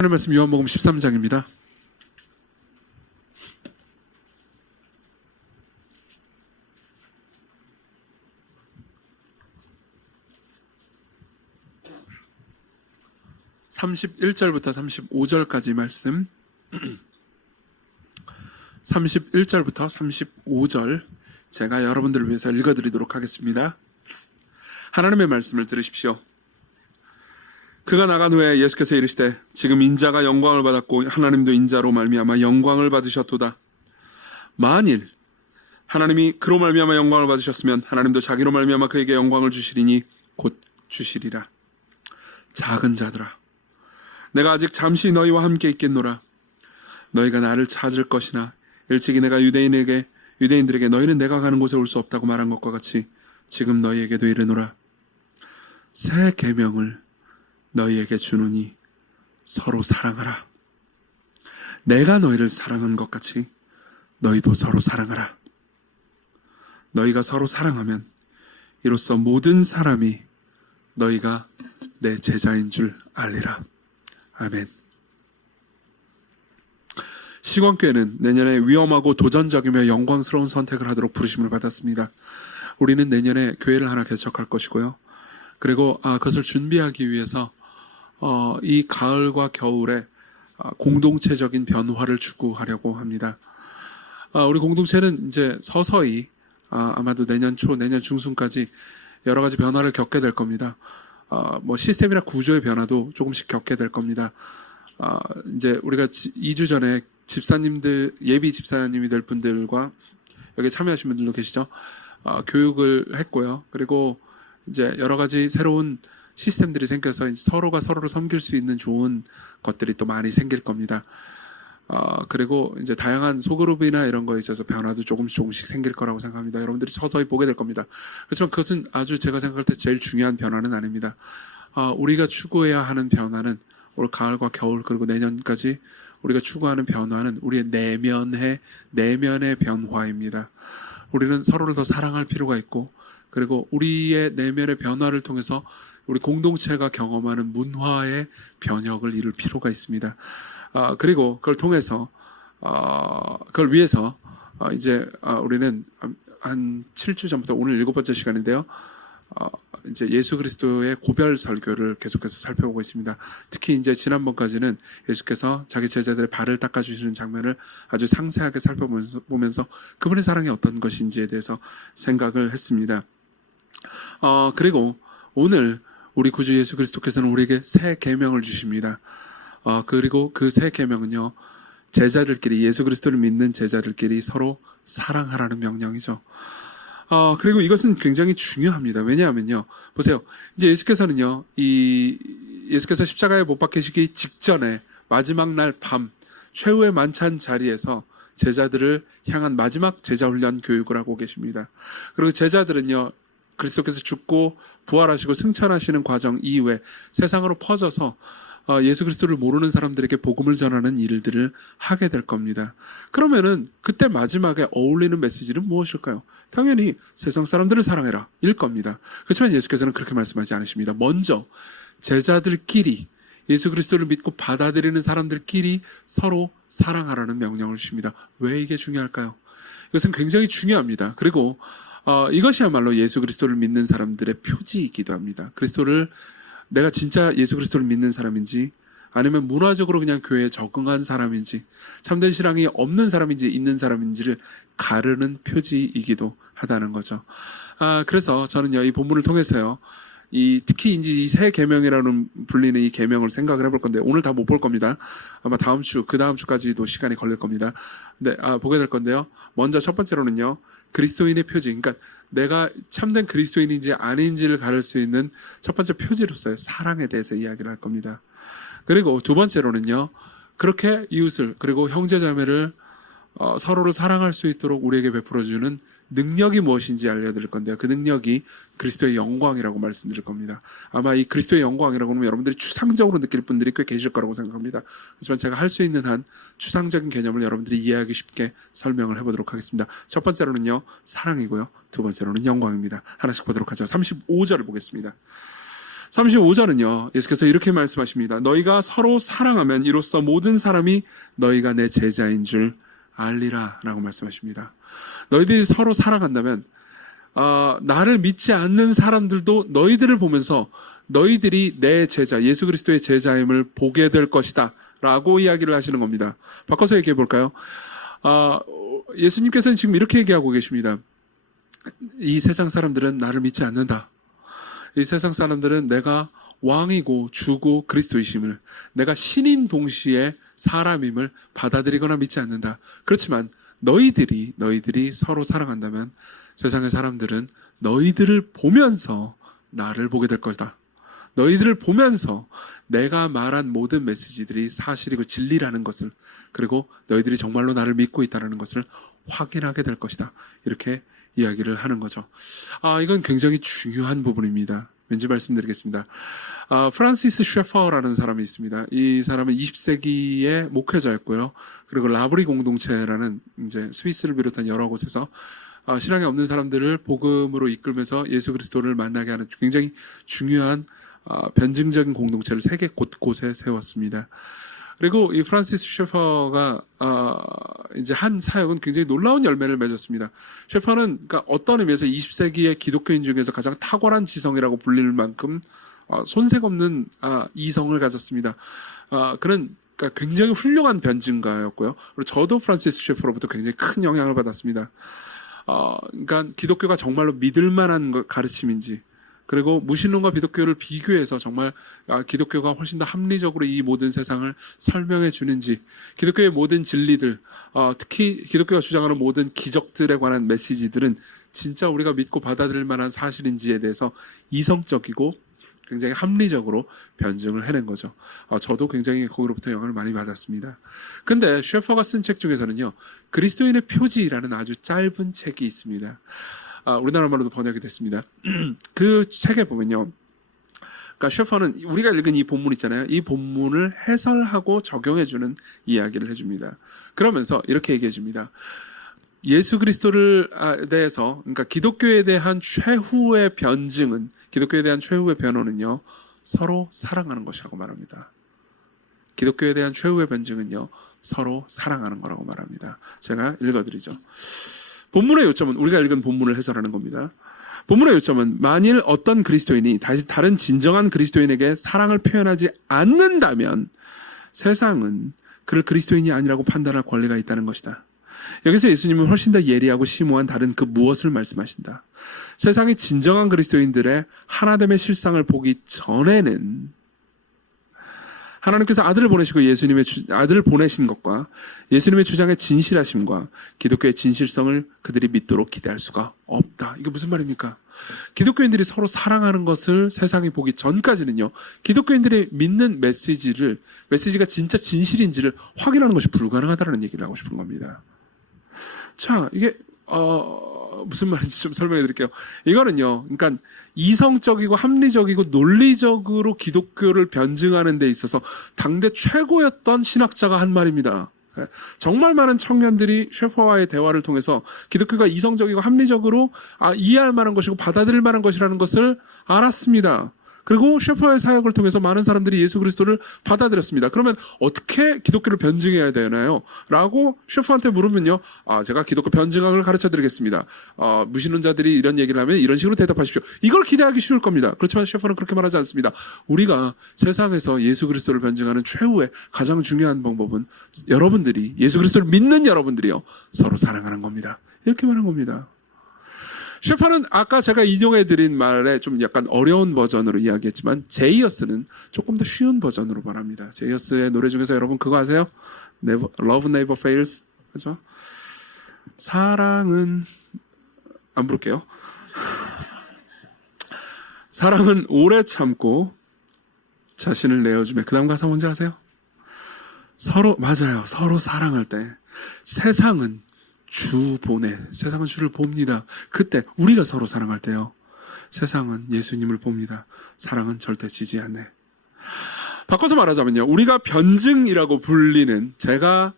하나님 말씀 요한복음 13장입니다. (31절부터) (35절까지) 말씀 31절부터 35절 제가 여러분들을 위해서 읽어드리도록 하겠습니다. 하나님의 말씀을 들으십시오. 그가 나간 후에 예수께서 이르시되 지금 인자가 영광을 받았고 하나님도 인자로 말미암아 영광을 받으셨도다. 만일 하나님이 그로 말미암아 영광을 받으셨으면 하나님도 자기로 말미암아 그에게 영광을 주시리니 곧 주시리라. 작은 자들아, 내가 아직 잠시 너희와 함께 있겠노라. 너희가 나를 찾을 것이나 일찍이 내가 유대인들에게 너희는 내가 가는 곳에 올 수 없다고 말한 것과 같이 지금 너희에게도 이르노라. 새 계명을 너희에게 주노니 서로 사랑하라. 내가 너희를 사랑한 것 같이 너희도 서로 사랑하라. 너희가 서로 사랑하면 이로써 모든 사람이 너희가 내 제자인 줄 알리라. 아멘. 시광교회는 내년에 위험하고 도전적이며 영광스러운 선택을 하도록 부르심을 받았습니다. 우리는 내년에 교회를 하나 개척할 것이고요. 그리고 그것을 준비하기 위해서 이 가을과 겨울에 공동체적인 변화를 추구하려고 합니다. 우리 공동체는 이제 서서히 아마도 내년 초, 내년 중순까지 여러 가지 변화를 겪게 될 겁니다. 시스템이나 구조의 변화도 조금씩 겪게 될 겁니다. 이제 우리가 2주 전에 집사님들, 예비 집사님이 될 분들과 여기 참여하신 분들도 계시죠? 교육을 했고요. 그리고 이제 여러 가지 새로운 시스템들이 생겨서 서로가 서로를 섬길 수 있는 좋은 것들이 또 많이 생길 겁니다. 그리고 이제 다양한 소그룹이나 이런 거에 있어서 변화도 조금씩 생길 거라고 생각합니다. 여러분들이 서서히 보게 될 겁니다. 그렇지만 그것은 아주 제가 생각할 때 제일 중요한 변화는 아닙니다. 우리가 추구해야 하는 변화는 올 가을과 겨울 그리고 내년까지 우리가 추구하는 변화는 우리의 내면의 변화입니다. 우리는 서로를 더 사랑할 필요가 있고, 그리고 우리의 내면의 변화를 통해서 우리 공동체가 경험하는 문화의 변혁을 이룰 필요가 있습니다. 그리고 그걸 통해서 그걸 위해서 이제 우리는 한 7주 전부터 오늘 7번째 시간인데요. 이제 예수 그리스도의 고별 설교를 계속해서 살펴보고 있습니다. 특히 이제 지난번까지는 예수께서 자기 제자들의 발을 닦아주시는 장면을 아주 상세하게 살펴보면서 그분의 사랑이 어떤 것인지에 대해서 생각을 했습니다. 그리고 오늘 우리 구주 예수 그리스도께서는 우리에게 새 계명을 주십니다. 그리고 그 새 계명은요, 제자들끼리, 예수 그리스도를 믿는 제자들끼리 서로 사랑하라는 명령이죠. 그리고 이것은 굉장히 중요합니다. 왜냐하면요, 보세요. 이제 예수께서는요, 예수께서 십자가에 못 박히시기 직전에 마지막 날 밤, 최후의 만찬 자리에서 제자들을 향한 마지막 제자훈련 교육을 하고 계십니다. 그리고 제자들은요, 그리스도께서 죽고 부활하시고 승천하시는 과정 이후에 세상으로 퍼져서 예수 그리스도를 모르는 사람들에게 복음을 전하는 일들을 하게 될 겁니다. 그러면은 그때 마지막에 어울리는 메시지는 무엇일까요? 당연히 세상 사람들을 사랑해라 일 겁니다. 그렇지만 예수께서는 그렇게 말씀하지 않으십니다. 먼저 제자들끼리, 예수 그리스도를 믿고 받아들이는 사람들끼리 서로 사랑하라는 명령을 주십니다. 왜 이게 중요할까요? 이것은 굉장히 중요합니다. 그리고 이것이야말로 예수 그리스도를 믿는 사람들의 표지이기도 합니다. 내가 진짜 예수 그리스도를 믿는 사람인지, 아니면 문화적으로 그냥 교회에 적응한 사람인지, 참된 신앙이 없는 사람인지 있는 사람인지를 가르는 표지이기도 하다는 거죠. 그래서 저는요, 이 본문을 통해서요, 특히 이제 이 새 계명이라는 불리는 이 계명을 생각을 해볼 건데, 오늘 다 못 볼 겁니다. 아마 다음 주, 그 다음 주까지도 시간이 걸릴 겁니다. 네, 보게 될 건데요. 먼저 첫 번째로는요, 그리스도인의 표지, 그러니까 내가 참된 그리스도인인지 아닌지를 가를 수 있는 첫 번째 표지로서의 사랑에 대해서 이야기를 할 겁니다. 그리고 두 번째로는요, 그렇게 이웃을, 그리고 형제자매를 서로를 사랑할 수 있도록 우리에게 베풀어주는 능력이 무엇인지 알려드릴 건데요. 그 능력이 그리스도의 영광이라고 말씀드릴 겁니다. 아마 이 그리스도의 영광이라고 하면 여러분들이 추상적으로 느낄 분들이 꽤 계실 거라고 생각합니다. 하지만 제가 할 수 있는 한 추상적인 개념을 여러분들이 이해하기 쉽게 설명을 해보도록 하겠습니다. 첫 번째로는요, 사랑이고요. 두 번째로는 영광입니다. 하나씩 보도록 하죠. 35절을 보겠습니다. 35절은요. 예수께서 이렇게 말씀하십니다. 너희가 서로 사랑하면 이로써 모든 사람이 너희가 내 제자인 줄 알리라 라고 말씀하십니다. 너희들이 서로 사랑한다면 나를 믿지 않는 사람들도 너희들을 보면서 너희들이 내 제자, 예수 그리스도의 제자임을 보게 될 것이다 라고 이야기를 하시는 겁니다. 바꿔서 얘기해 볼까요? 예수님께서는 지금 이렇게 얘기하고 계십니다. 이 세상 사람들은 나를 믿지 않는다. 이 세상 사람들은 내가 왕이고 주고 그리스도이심을, 내가 신인 동시에 사람임을 받아들이거나 믿지 않는다. 그렇지만 너희들이 서로 사랑한다면 세상의 사람들은 너희들을 보면서 나를 보게 될 거다. 너희들을 보면서 내가 말한 모든 메시지들이 사실이고 진리라는 것을, 그리고 너희들이 정말로 나를 믿고 있다는 것을 확인하게 될 것이다. 이렇게 이야기를 하는 거죠. 이건 굉장히 중요한 부분입니다. 왠지 말씀드리겠습니다. 프란시스 셰퍼라는 사람이 있습니다. 이 사람은 20세기의 목회자였고요. 그리고 라브리 공동체라는 이제 스위스를 비롯한 여러 곳에서 신앙이 없는 사람들을 복음으로 이끌면서 예수 그리스도를 만나게 하는 굉장히 중요한 변증적인 공동체를 세계 곳곳에 세웠습니다. 그리고 이 프란시스 셰퍼가 이제 한 사역은 굉장히 놀라운 열매를 맺었습니다. 셰퍼는 그러니까 어떤 의미에서 20세기의 기독교인 중에서 가장 탁월한 지성이라고 불릴 만큼 손색 없는 이성을 가졌습니다. 그런 그러니까 굉장히 훌륭한 변증가였고요. 그리고 저도 프란시스 셰퍼로부터 굉장히 큰 영향을 받았습니다. 그러니까 기독교가 정말로 믿을 만한 가르침인지, 그리고 무신론과 기독교를 비교해서 정말 기독교가 훨씬 더 합리적으로 이 모든 세상을 설명해 주는지, 기독교의 모든 진리들, 특히 기독교가 주장하는 모든 기적들에 관한 메시지들은 진짜 우리가 믿고 받아들일 만한 사실인지에 대해서 이성적이고 굉장히 합리적으로 변증을 해낸 거죠. 저도 굉장히 거기로부터 영향을 많이 받았습니다. 근데 셰퍼가 쓴 책 중에서는요, 그리스도인의 표지라는 아주 짧은 책이 있습니다. 우리나라 말로도 번역이 됐습니다. 그 책에 보면요, 그러니까 셰퍼는 우리가 읽은 이 본문 있잖아요. 이 본문을 해설하고 적용해주는 이야기를 해줍니다. 그러면서 이렇게 얘기해줍니다. 예수 그리스도를 대해서, 그러니까 기독교에 대한 최후의 변증은, 기독교에 대한 최후의 변호는요, 서로 사랑하는 것이라고 말합니다. 기독교에 대한 최후의 변증은요, 서로 사랑하는 거라고 말합니다. 제가 읽어드리죠. 본문의 요점은, 우리가 읽은 본문을 해설하는 겁니다. 본문의 요점은 만일 어떤 그리스도인이 다른 진정한 그리스도인에게 사랑을 표현하지 않는다면 세상은 그를 그리스도인이 아니라고 판단할 권리가 있다는 것이다. 여기서 예수님은 훨씬 더 예리하고 심오한 다른 그 무엇을 말씀하신다. 세상이 진정한 그리스도인들의 하나됨의 실상을 보기 전에는 하나님께서 아들을 보내시고 아들을 보내신 것과 예수님의 주장의 진실하심과 기독교의 진실성을 그들이 믿도록 기대할 수가 없다. 이게 무슨 말입니까? 기독교인들이 서로 사랑하는 것을 세상이 보기 전까지는요, 기독교인들이 믿는 메시지가 진짜 진실인지를 확인하는 것이 불가능하다는 얘기를 하고 싶은 겁니다. 자, 이게 무슨 말인지 좀 설명해 드릴게요. 이거는요, 그러니까 이성적이고 합리적이고 논리적으로 기독교를 변증하는 데 있어서 당대 최고였던 신학자가 한 말입니다. 정말 많은 청년들이 셰퍼와의 대화를 통해서 기독교가 이성적이고 합리적으로 이해할 만한 것이고 받아들일 만한 것이라는 것을 알았습니다. 그리고 셰퍼의 사역을 통해서 많은 사람들이 예수 그리스도를 받아들였습니다. 그러면 어떻게 기독교를 변증해야 되나요? 라고 셰퍼한테 물으면요, 제가 기독교 변증학을 가르쳐 드리겠습니다. 무신론자들이 이런 얘기를 하면 이런 식으로 대답하십시오. 이걸 기대하기 쉬울 겁니다. 그렇지만 셰퍼는 그렇게 말하지 않습니다. 우리가 세상에서 예수 그리스도를 변증하는 최후의 가장 중요한 방법은 여러분들이, 예수 그리스도를 믿는 여러분들이요, 서로 사랑하는 겁니다. 이렇게 말한 겁니다. 셰퍼는 아까 제가 인용해드린 말에 좀 약간 어려운 버전으로 이야기했지만 제이어스는 조금 더 쉬운 버전으로 말합니다. 제이어스의 노래 중에서 여러분 그거 아세요? Love never fails. 그죠? 사랑은 안 부를게요. 사랑은 오래 참고 자신을 내어주며, 그 다음 가사 뭔지 아세요? 맞아요. 서로 사랑할 때 세상은 세상은 주를 봅니다. 그때 우리가 서로 사랑할 때요, 세상은 예수님을 봅니다. 사랑은 절대 지지 않네. 바꿔서 말하자면요, 우리가 변증이라고 불리는, 제가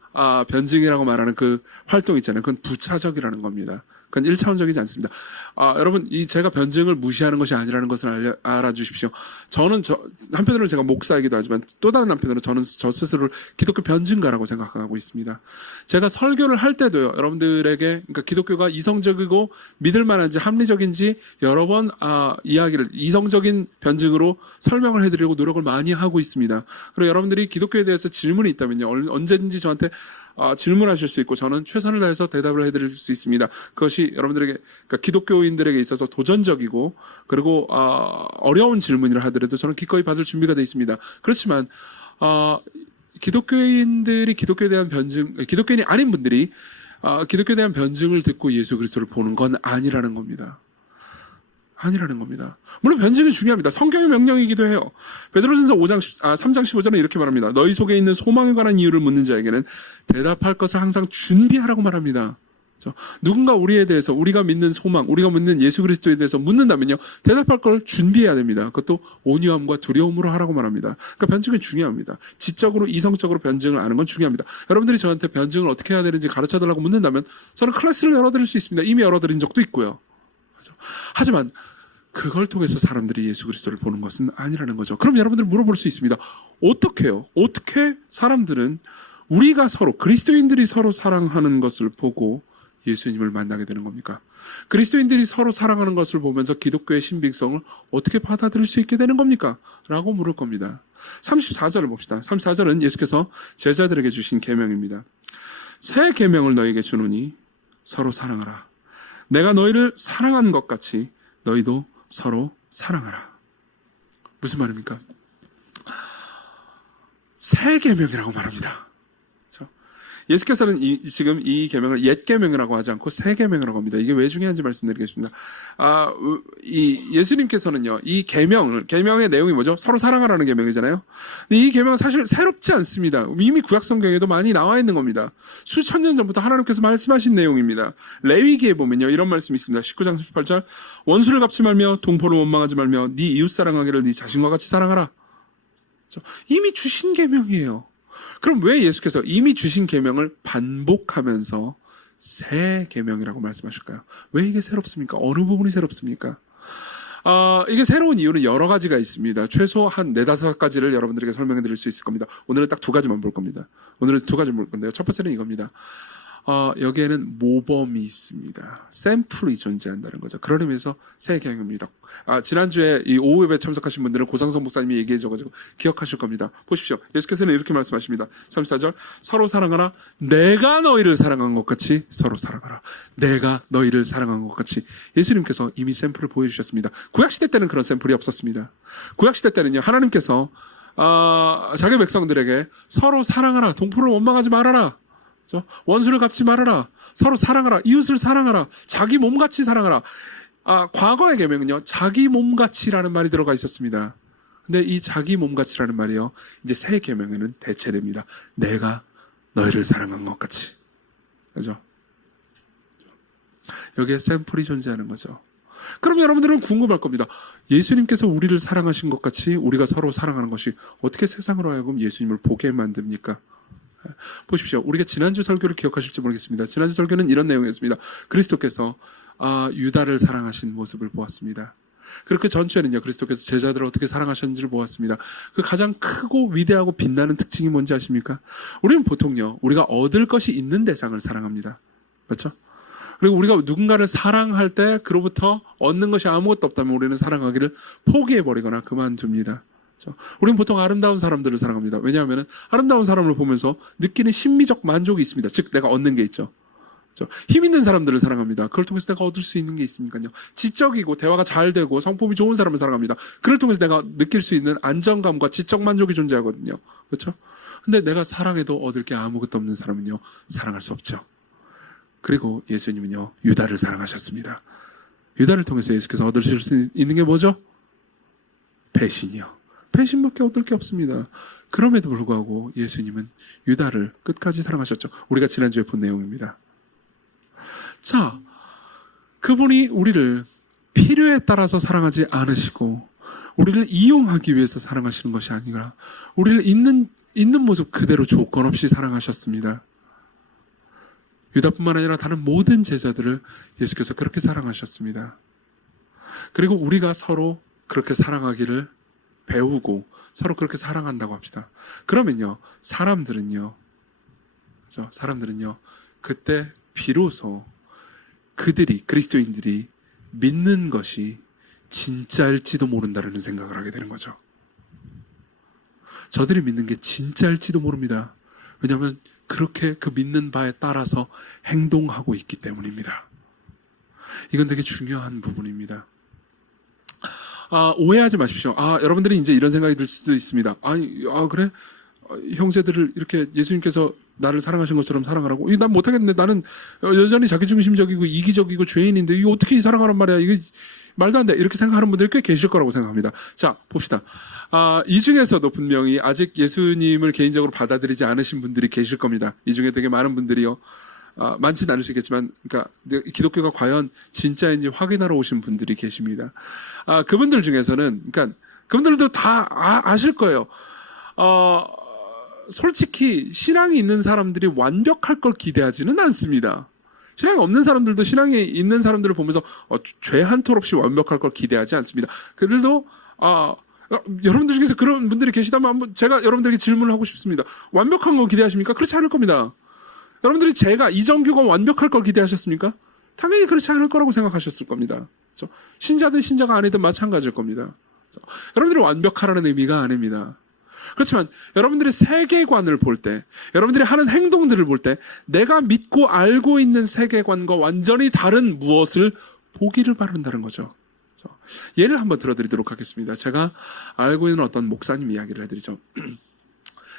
변증이라고 말하는 그 활동 있잖아요, 그건 부차적이라는 겁니다. 그건 1차원적이지 않습니다. 여러분, 제가 변증을 무시하는 것이 아니라는 것을 알아주십시오. 저는 한편으로는 제가 목사이기도 하지만 또 다른 한편으로 저는 저 스스로를 기독교 변증가라고 생각하고 있습니다. 제가 설교를 할 때도요, 여러분들에게, 그러니까 기독교가 이성적이고 믿을 만한지 합리적인지 여러 번 이야기를 이성적인 변증으로 설명을 해드리려고 노력을 많이 하고 있습니다. 그리고 여러분들이 기독교에 대해서 질문이 있다면요, 언제든지 저한테 질문하실 수 있고 저는 최선을 다해서 대답을 해드릴 수 있습니다. 그것이 여러분들에게, 그러니까 기독교인들에게 있어서 도전적이고 그리고 어려운 질문이라 하더라도 저는 기꺼이 받을 준비가 되어 있습니다. 그렇지만 기독교인들이 기독교에 대한 변증, 기독교인이 아닌 분들이 기독교에 대한 변증을 듣고 예수 그리스도를 보는 건 아니라는 겁니다. 아니라는 겁니다. 물론 변증이 중요합니다. 성경의 명령이기도 해요. 베드로전서 3장 15절은 이렇게 말합니다. 너희 속에 있는 소망에 관한 이유를 묻는 자에게는 대답할 것을 항상 준비하라고 말합니다. 누군가 우리에 대해서, 우리가 믿는 소망, 우리가 믿는 예수 그리스도에 대해서 묻는다면요, 대답할 걸 준비해야 됩니다. 그것도 온유함과 두려움으로 하라고 말합니다. 그러니까 변증은 중요합니다. 지적으로, 이성적으로 변증을 아는 건 중요합니다. 여러분들이 저한테 변증을 어떻게 해야 되는지 가르쳐달라고 묻는다면 저는 클래스를 열어드릴 수 있습니다. 이미 열어드린 적도 있고요. 하지만 그걸 통해서 사람들이 예수 그리스도를 보는 것은 아니라는 거죠. 그럼 여러분들 물어볼 수 있습니다. 어떻게요? 어떻게 사람들은 우리가 서로, 그리스도인들이 서로 사랑하는 것을 보고 예수님을 만나게 되는 겁니까? 그리스도인들이 서로 사랑하는 것을 보면서 기독교의 신빙성을 어떻게 받아들일 수 있게 되는 겁니까? 라고 물을 겁니다. 34절을 봅시다. 34절은 예수께서 제자들에게 주신 계명입니다. 새 계명을 너희에게 주노니 서로 사랑하라. 내가 너희를 사랑한 것 같이 너희도 서로 사랑하라. 무슨 말입니까? 새 계명이라고 말합니다. 그렇죠? 예수께서는 지금 이 계명을 옛 계명이라고 하지 않고 새 계명이라고 합니다. 이게 왜 중요한지 말씀드리겠습니다. 예수님께서는요, 이 계명의 내용이 뭐죠? 서로 사랑하라는 계명이잖아요. 근데 이 계명은 사실 새롭지 않습니다. 이미 구약 성경에도 많이 나와 있는 겁니다. 수천 년 전부터 하나님께서 말씀하신 내용입니다. 레위기에 보면요, 이런 말씀이 있습니다. 19장 18절, 원수를 갚지 말며 동포를 원망하지 말며 네 이웃 사랑하기를 네 자신과 같이 사랑하라. 이미 주신 계명이에요. 그럼 왜 예수께서 이미 주신 계명을 반복하면서 새 계명이라고 말씀하실까요? 왜 이게 새롭습니까? 어느 부분이 새롭습니까? 이게 새로운 이유는 여러 가지가 있습니다. 최소 한 4-5가지를 여러분들에게 설명해 드릴 수 있을 겁니다. 오늘은 딱 2가지만 볼 겁니다. 오늘은 2가지 볼 건데요. 첫 번째는 이겁니다. 여기에는 모범이 있습니다. 샘플이 존재한다는 거죠. 그런 의미에서 새 계명입니다. 지난주에 이 오후 예배 참석하신 분들은 고상성 목사님이 얘기해 줘가지고 기억하실 겁니다. 보십시오. 예수께서는 이렇게 말씀하십니다. 34절, 서로 사랑하라. 내가 너희를 사랑한 것 같이 서로 사랑하라. 내가 너희를 사랑한 것 같이. 예수님께서 이미 샘플을 보여주셨습니다. 구약시대 때는 그런 샘플이 없었습니다. 구약시대 때는요, 하나님께서 자기 백성들에게 서로 사랑하라. 동포를 원망하지 말아라. 원수를 갚지 말아라. 서로 사랑하라. 이웃을 사랑하라. 자기 몸같이 사랑하라. 과거의 계명은요, 자기 몸같이라는 말이 들어가 있었습니다. 근데 이 자기 몸같이라는 말이요, 이제 새 계명에는 대체됩니다. 내가 너희를 사랑한 것 같이. 그죠? 여기에 샘플이 존재하는 거죠. 그럼 여러분들은 궁금할 겁니다. 예수님께서 우리를 사랑하신 것 같이 우리가 서로 사랑하는 것이 어떻게 세상으로 하여금 예수님을 보게 만듭니까? 보십시오. 우리가 지난주 설교를 기억하실지 모르겠습니다. 지난주 설교는 이런 내용이었습니다. 그리스도께서 유다를 사랑하신 모습을 보았습니다. 그리고 그 전주에는요, 그리스도께서 제자들을 어떻게 사랑하셨는지를 보았습니다. 그 가장 크고 위대하고 빛나는 특징이 뭔지 아십니까? 우리는 보통요, 우리가 얻을 것이 있는 대상을 사랑합니다. 맞죠? 그리고 우리가 누군가를 사랑할 때 그로부터 얻는 것이 아무것도 없다면 우리는 사랑하기를 포기해버리거나 그만둡니다. 우리는 보통 아름다운 사람들을 사랑합니다. 왜냐하면 아름다운 사람을 보면서 느끼는 심미적 만족이 있습니다. 즉 내가 얻는 게 있죠. 힘 있는 사람들을 사랑합니다. 그걸 통해서 내가 얻을 수 있는 게 있으니까요. 지적이고 대화가 잘 되고 성품이 좋은 사람을 사랑합니다. 그걸 통해서 내가 느낄 수 있는 안정감과 지적 만족이 존재하거든요. 그렇죠? 근데 내가 사랑해도 얻을 게 아무것도 없는 사람은요, 사랑할 수 없죠. 그리고 예수님은요, 유다를 사랑하셨습니다. 유다를 통해서 예수께서 얻으실 수 있는 게 뭐죠? 배신이요. 배신밖에 얻을 게 없습니다. 그럼에도 불구하고 예수님은 유다를 끝까지 사랑하셨죠. 우리가 지난주에 본 내용입니다. 자, 그분이 우리를 필요에 따라서 사랑하지 않으시고 우리를 이용하기 위해서 사랑하시는 것이 아니라 우리를 있는 모습 그대로 조건 없이 사랑하셨습니다. 유다뿐만 아니라 다른 모든 제자들을 예수께서 그렇게 사랑하셨습니다. 그리고 우리가 서로 그렇게 사랑하기를 배우고 서로 그렇게 사랑한다고 합시다. 그러면요, 사람들은요, 그때 비로소 그리스도인들이 믿는 것이 진짜일지도 모른다는 생각을 하게 되는 거죠. 저들이 믿는 게 진짜일지도 모릅니다. 왜냐하면 그렇게 그 믿는 바에 따라서 행동하고 있기 때문입니다. 이건 되게 중요한 부분입니다. 오해하지 마십시오. 여러분들이 이제 이런 생각이 들 수도 있습니다. 그래? 형제들을 이렇게 예수님께서 나를 사랑하신 것처럼 사랑하라고? 난 못하겠네. 나는 여전히 자기중심적이고 이기적이고 죄인인데 이거 어떻게 사랑하란 말이야? 이게 말도 안 돼. 이렇게 생각하는 분들이 꽤 계실 거라고 생각합니다. 자, 봅시다. 이 중에서도 분명히 아직 예수님을 개인적으로 받아들이지 않으신 분들이 계실 겁니다. 이 중에 되게 많은 분들이요. 많지는 않을 수 있겠지만, 그러니까 기독교가 과연 진짜인지 확인하러 오신 분들이 계십니다. 그분들 중에서는, 그러니까 그분들도 다 아실 거예요. 솔직히 신앙이 있는 사람들이 완벽할 걸 기대하지는 않습니다. 신앙이 없는 사람들도 신앙이 있는 사람들을 보면서 죄 한 톨 없이 완벽할 걸 기대하지 않습니다. 그들도 여러분들 중에서 그런 분들이 계시다면 한번 제가 여러분들에게 질문을 하고 싶습니다. 완벽한 거 기대하십니까? 그렇지 않을 겁니다. 여러분들이 제가 이정규가 완벽할 걸 기대하셨습니까? 당연히 그렇지 않을 거라고 생각하셨을 겁니다. 그렇죠? 신자든 신자가 아니든 마찬가지일 겁니다. 그렇죠? 여러분들이 완벽하라는 의미가 아닙니다. 그렇지만 여러분들의 세계관을 볼 때, 여러분들이 하는 행동들을 볼 때 내가 믿고 알고 있는 세계관과 완전히 다른 무엇을 보기를 바란다는 거죠. 예를 한번 들어드리도록 하겠습니다. 제가 알고 있는 어떤 목사님 이야기를 해드리죠.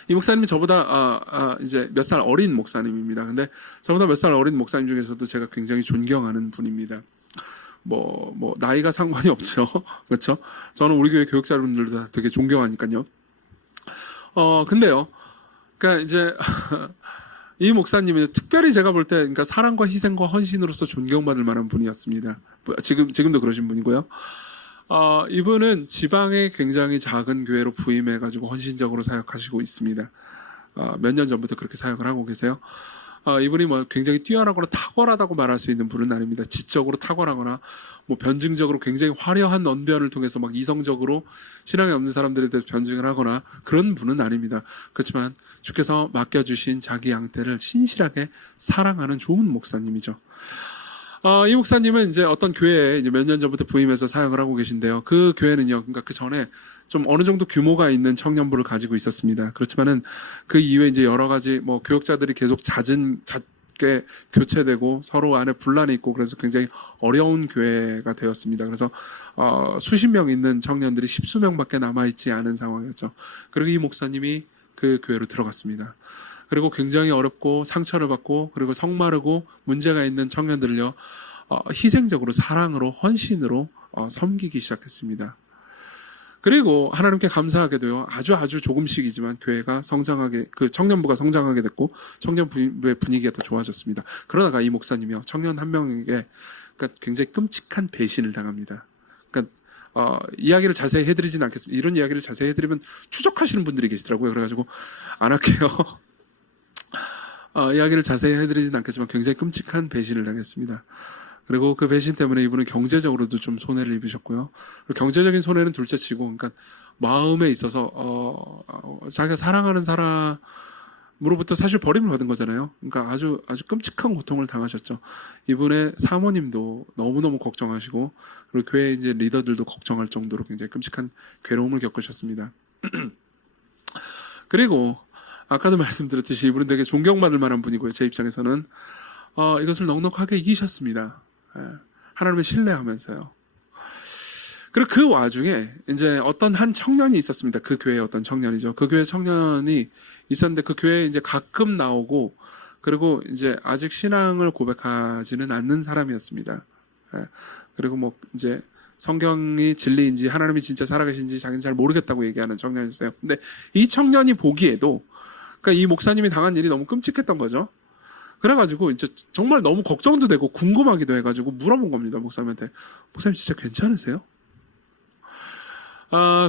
이 목사님이 저보다 이제 몇 살 어린 목사님입니다. 근데 저보다 몇 살 어린 목사님 중에서도 제가 굉장히 존경하는 분입니다. 나이가 상관이 없죠. 그렇죠? 저는 우리 교회 교육자분들도 다 되게 존경하니까요. 근데요. 그러니까 이제 이 목사님이 특별히 제가 볼 때 그러니까 사랑과 희생과 헌신으로서 존경받을 만한 분이었습니다. 지금도 그러신 분이고요. 이분은 지방의 굉장히 작은 교회로 부임해가지고 헌신적으로 사역하시고 있습니다. 몇 년 전부터 그렇게 사역을 하고 계세요. 이분이 굉장히 뛰어나거나 탁월하다고 말할 수 있는 분은 아닙니다. 지적으로 탁월하거나 변증적으로 굉장히 화려한 언변을 통해서 막 이성적으로 신앙이 없는 사람들에 대해서 변증을 하거나 그런 분은 아닙니다. 그렇지만 주께서 맡겨주신 자기 양떼를 신실하게 사랑하는 좋은 목사님이죠. 이 목사님은 이제 어떤 교회에 이제 몇 년 전부터 부임해서 사역을 하고 계신데요. 그 교회는요, 그러니까 그 전에 좀 어느 정도 규모가 있는 청년부를 가지고 있었습니다. 그렇지만은 그 이후에 이제 여러 가지 교역자들이 계속 잦게 교체되고 서로 안에 분란이 있고 그래서 굉장히 어려운 교회가 되었습니다. 그래서 수십 명 있는 청년들이 십수명밖에 남아있지 않은 상황이었죠. 그리고 이 목사님이 그 교회로 들어갔습니다. 그리고 굉장히 어렵고 상처를 받고 그리고 성마르고 문제가 있는 청년들을요, 희생적으로 사랑으로 헌신으로 섬기기 시작했습니다. 그리고 하나님께 감사하게도요, 아주 조금씩이지만 교회가 성장하게, 그 청년부가 성장하게 됐고 청년부의 분위기가 더 좋아졌습니다. 그러다가 이 목사님이요, 청년 한 명에게 그러니까 굉장히 끔찍한 배신을 당합니다. 그러니까 이야기를 자세히 해드리지는 않겠습니다. 이런 이야기를 자세히 해드리면 추적하시는 분들이 계시더라고요. 그래가지고 안 할게요. 이야기를 자세히 해드리진 않겠지만 굉장히 끔찍한 배신을 당했습니다. 그리고 그 배신 때문에 이분은 경제적으로도 좀 손해를 입으셨고요. 그리고 경제적인 손해는 둘째치고, 그러니까 마음에 있어서 자기가 사랑하는 사람으로부터 사실 버림을 받은 거잖아요. 그러니까 아주 끔찍한 고통을 당하셨죠. 이분의 사모님도 너무너무 걱정하시고, 그리고 교회 이제 리더들도 걱정할 정도로 굉장히 끔찍한 괴로움을 겪으셨습니다. 그리고 아까도 말씀드렸듯이 이분은 되게 존경받을 만한 분이고요. 제 입장에서는 이것을 넉넉하게 이기셨습니다. 하나님을 신뢰하면서요. 그리고 그 와중에 이제 어떤 한 청년이 있었습니다. 그 교회의 어떤 청년이죠. 그 교회 청년이 있었는데 그 교회에 이제 가끔 나오고 그리고 이제 아직 신앙을 고백하지는 않는 사람이었습니다. 그리고 이제 성경이 진리인지 하나님이 진짜 살아계신지 자기는 잘 모르겠다고 얘기하는 청년이었어요. 근데 이 청년이 보기에도 그러니까 이 목사님이 당한 일이 너무 끔찍했던 거죠. 그래가지고 이제 정말 너무 걱정도 되고 궁금하기도 해가지고 물어본 겁니다. 목사님한테. 목사님 진짜 괜찮으세요?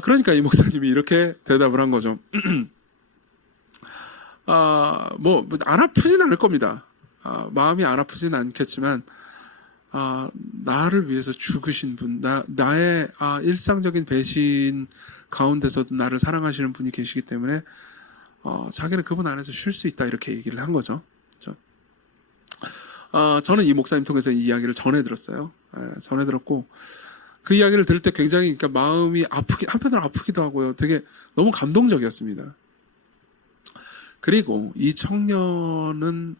그러니까 이 목사님이 이렇게 대답을 한 거죠. 안 아프진 않을 겁니다. 마음이 안 아프진 않겠지만 나를 위해서 죽으신 분, 나의 일상적인 배신 가운데서도 나를 사랑하시는 분이 계시기 때문에 자기는 그분 안에서 쉴 수 있다 이렇게 얘기를 한 거죠. 그렇죠? 저는 이 목사님 통해서 이 이야기를 전해 들었어요. 전해 들었고 그 이야기를 들을 때 굉장히 그러니까 마음이 한편으로 아프기도 하고요. 되게 너무 감동적이었습니다. 그리고 이 청년은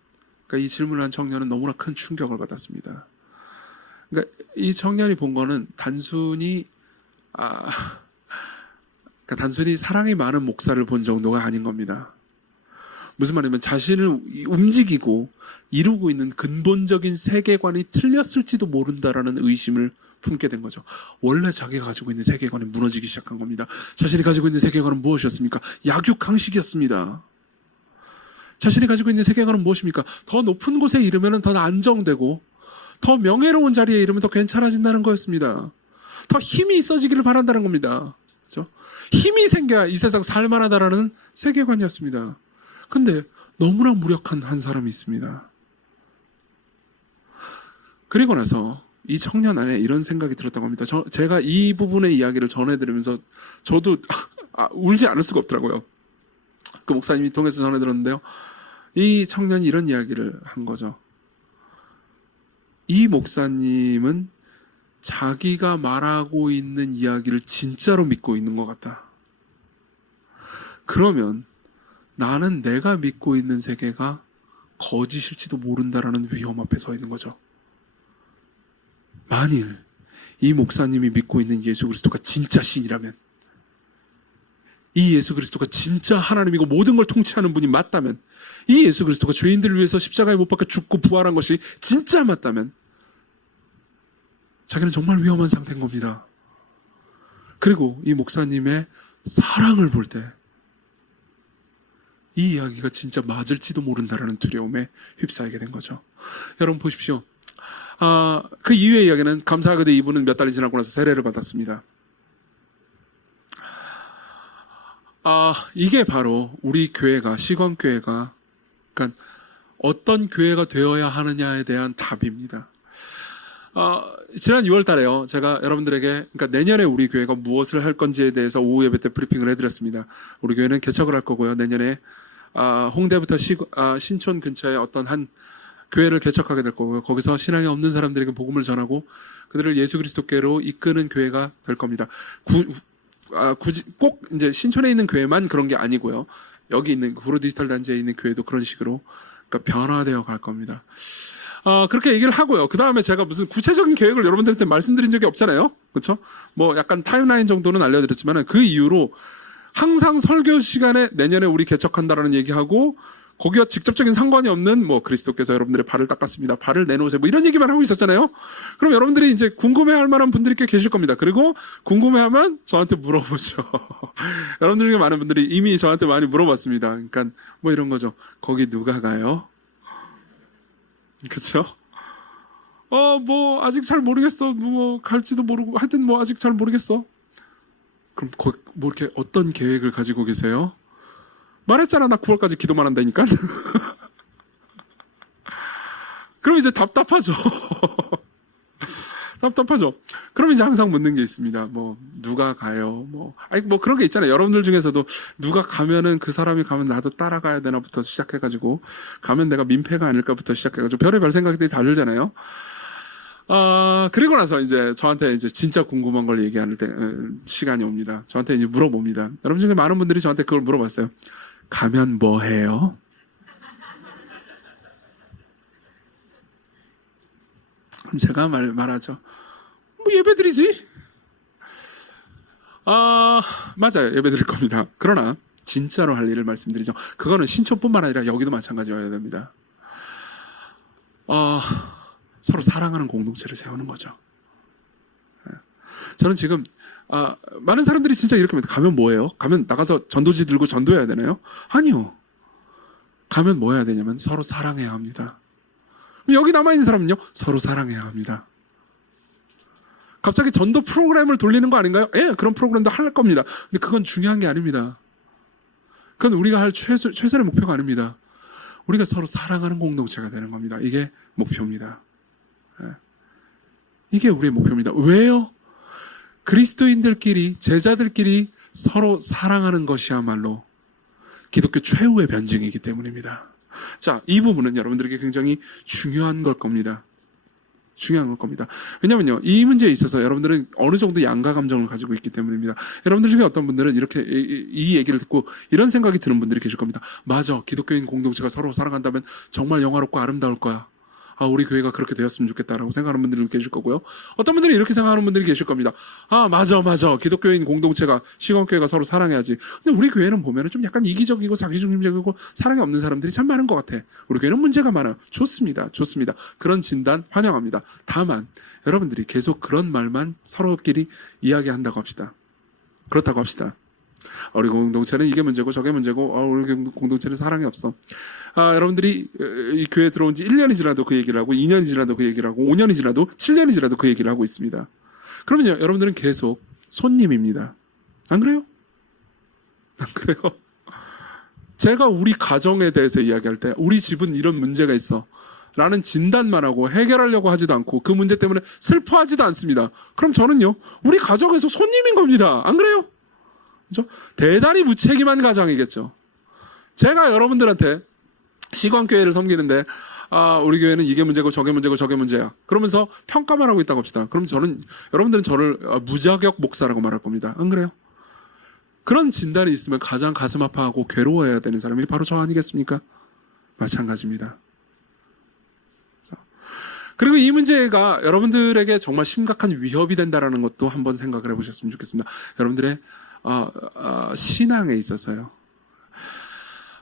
그러니까 이 질문을 한 청년은 너무나 큰 충격을 받았습니다. 그러니까 이 청년이 본 거는 단순히 그러니까 단순히 사랑이 많은 목사를 본 정도가 아닌 겁니다. 무슨 말이냐면 자신을 움직이고 이루고 있는 근본적인 세계관이 틀렸을지도 모른다라는 의심을 품게 된 거죠. 원래 자기가 가지고 있는 세계관이 무너지기 시작한 겁니다. 자신이 가지고 있는 세계관은 무엇이었습니까? 약육강식이었습니다. 자신이 가지고 있는 세계관은 무엇입니까? 더 높은 곳에 이르면 더 안정되고 더 명예로운 자리에 이르면 더 괜찮아진다는 거였습니다. 더 힘이 있어지기를 바란다는 겁니다. 그렇죠? 힘이 생겨야 이 세상 살만하다라는 세계관이었습니다. 근데 너무나 무력한 한 사람이 있습니다. 그리고 나서 이 청년 안에 이런 생각이 들었다고 합니다. 제가 이 부분의 이야기를 전해드리면서 저도 울지 않을 수가 없더라고요. 그 목사님이 통해서 전해들었는데요. 이 청년이 이런 이야기를 한 거죠. 이 목사님은 자기가 말하고 있는 이야기를 진짜로 믿고 있는 것 같다. 그러면 나는 내가 믿고 있는 세계가 거짓일지도 모른다라는 위험 앞에 서 있는 거죠. 만일 이 목사님이 믿고 있는 예수 그리스도가 진짜 신이라면, 이 예수 그리스도가 진짜 하나님이고 모든 걸 통치하는 분이 맞다면, 이 예수 그리스도가 죄인들을 위해서 십자가에 못 박혀 죽고 부활한 것이 진짜 맞다면 자기는 정말 위험한 상태인 겁니다. 그리고 이 목사님의 사랑을 볼 때 이 이야기가 진짜 맞을지도 모른다라는 두려움에 휩싸이게 된 거죠. 여러분 보십시오. 그 이후의 이야기는 감사하게도 이분은 몇 달이 지나고 나서 세례를 받았습니다. 이게 바로 우리 교회가, 시건교회가, 그러니까 어떤 교회가 되어야 하느냐에 대한 답입니다. 지난 6월 달에요. 제가 여러분들에게, 그러니까 내년에 우리 교회가 무엇을 할 건지에 대해서 오후 예배 때 브리핑을 해드렸습니다. 우리 교회는 개척을 할 거고요. 내년에, 홍대부터 신촌 근처에 어떤 한 교회를 개척하게 될 거고요. 거기서 신앙이 없는 사람들에게 복음을 전하고 그들을 예수 그리스도께로 이끄는 교회가 될 겁니다. 굳이 꼭 이제 신촌에 있는 교회만 그런 게 아니고요. 여기 있는 구로 디지털 단지에 있는 교회도 그런 식으로 그러니까 변화되어 갈 겁니다. 그렇게 얘기를 하고요. 그 다음에 제가 무슨 구체적인 계획을 여러분들한테 말씀드린 적이 없잖아요. 그렇죠? 뭐 약간 타임라인 정도는 알려드렸지만 그 이후로 항상 설교 시간에 내년에 우리 개척한다라는 얘기하고 거기와 직접적인 상관이 없는 뭐 그리스도께서 여러분들의 발을 닦았습니다. 발을 내놓으세요. 뭐 이런 얘기만 하고 있었잖아요. 그럼 여러분들이 이제 궁금해할 만한 분들이 꽤 계실 겁니다. 그리고 궁금해하면 저한테 물어보죠. 여러분들 중에 많은 분들이 이미 저한테 많이 물어봤습니다. 그러니까 뭐 이런 거죠. 거기 누가 가요? 그렇죠? 뭐 아직 잘 모르겠어. 뭐 갈지도 모르고 하여튼 뭐 아직 잘 모르겠어. 그럼 뭐 이렇게 어떤 계획을 가지고 계세요? 말했잖아. 나 9월까지 기도만 한다니까. 그럼 이제 답답하죠. 답답하죠. 그럼 이제 항상 묻는 게 있습니다. 뭐 누가 가요? 뭐 그런 게 있잖아요. 여러분들 중에서도 누가 가면은 그 사람이 가면 나도 따라가야 되나부터 시작해가지고 가면 내가 민폐가 아닐까부터 시작해가지고 별의별 생각들이 다 들잖아요. 그리고 나서 이제 저한테 이제 진짜 궁금한 걸 얘기하는 때 시간이 옵니다. 저한테 이제 물어봅니다. 여러분 중에 많은 분들이 저한테 그걸 물어봤어요. 가면 뭐 해요? 그럼 제가 말하죠. 뭐 예배드리지? 맞아요. 예배드릴 겁니다. 그러나 진짜로 할 일을 말씀드리죠. 그거는 신촌뿐만 아니라 여기도 마찬가지여야 됩니다. 서로 사랑하는 공동체를 세우는 거죠. 저는 지금 많은 사람들이 진짜 이렇게 합니다. 가면 뭐예요? 가면 나가서 전도지 들고 전도해야 되나요? 아니요. 가면 뭐 해야 되냐면 서로 사랑해야 합니다. 여기 남아있는 사람은요? 서로 사랑해야 합니다. 갑자기 전도 프로그램을 돌리는 거 아닌가요? 예, 그런 프로그램도 할 겁니다. 근데 그건 중요한 게 아닙니다. 그건 우리가 할 최선의 목표가 아닙니다. 우리가 서로 사랑하는 공동체가 되는 겁니다. 이게 목표입니다. 이게 우리의 목표입니다. 왜요? 그리스도인들끼리, 제자들끼리 서로 사랑하는 것이야말로 기독교 최후의 변증이기 때문입니다. 자, 이 부분은 여러분들에게 굉장히 중요한 걸 겁니다. 중요한 걸 겁니다. 왜냐면요, 이 문제에 있어서 여러분들은 어느 정도 양가 감정을 가지고 있기 때문입니다. 여러분들 중에 어떤 분들은 이렇게 이 얘기를 듣고 이런 생각이 드는 분들이 계실 겁니다. 맞아, 기독교인 공동체가 서로 살아간다면 정말 영화롭고 아름다울 거야. 아, 우리 교회가 그렇게 되었으면 좋겠다라고 생각하는 분들이 계실 거고요. 어떤 분들은 이렇게 생각하는 분들이 계실 겁니다. 아, 맞아. 기독교인 공동체가, 시건교회가 서로 사랑해야지. 근데 우리 교회는 보면은 좀 약간 이기적이고 자기중심적이고 사랑이 없는 사람들이 참 많은 것 같아. 우리 교회는 문제가 많아. 좋습니다. 그런 진단 환영합니다. 다만 여러분들이 계속 그런 말만 서로끼리 이야기한다고 합시다. 그렇다고 합시다. 우리 공동체는 이게 문제고 저게 문제고 우리 공동체는 사랑이 없어. 여러분들이 이 교회에 들어온 지 1년이 지나도 그 얘기를 하고 2년이 지나도 그 얘기를 하고 5년이 지나도 7년이 지나도 그 얘기를 하고 있습니다. 그러면요, 여러분들은 계속 손님입니다. 안 그래요? 안 그래요? 제가 우리 가정에 대해서 이야기할 때 우리 집은 이런 문제가 있어 라는 진단만 하고 해결하려고 하지도 않고 그 문제 때문에 슬퍼하지도 않습니다. 그럼 저는요, 우리 가정에서 손님인 겁니다. 안 그래요? 그렇죠? 대단히 무책임한 가정이겠죠. 제가 여러분들한테 시광교회를 섬기는데 우리 교회는 이게 문제고 저게 문제고 저게 문제야. 그러면서 평가만 하고 있다고 합시다. 그럼 여러분들은 저를 무자격 목사라고 말할 겁니다. 안 그래요? 그런 진단이 있으면 가장 가슴 아파하고 괴로워해야 되는 사람이 바로 저 아니겠습니까? 마찬가지입니다. 그리고 이 문제가 여러분들에게 정말 심각한 위협이 된다는 것도 한번 생각을 해보셨으면 좋겠습니다. 여러분들의 신앙에 있어서요.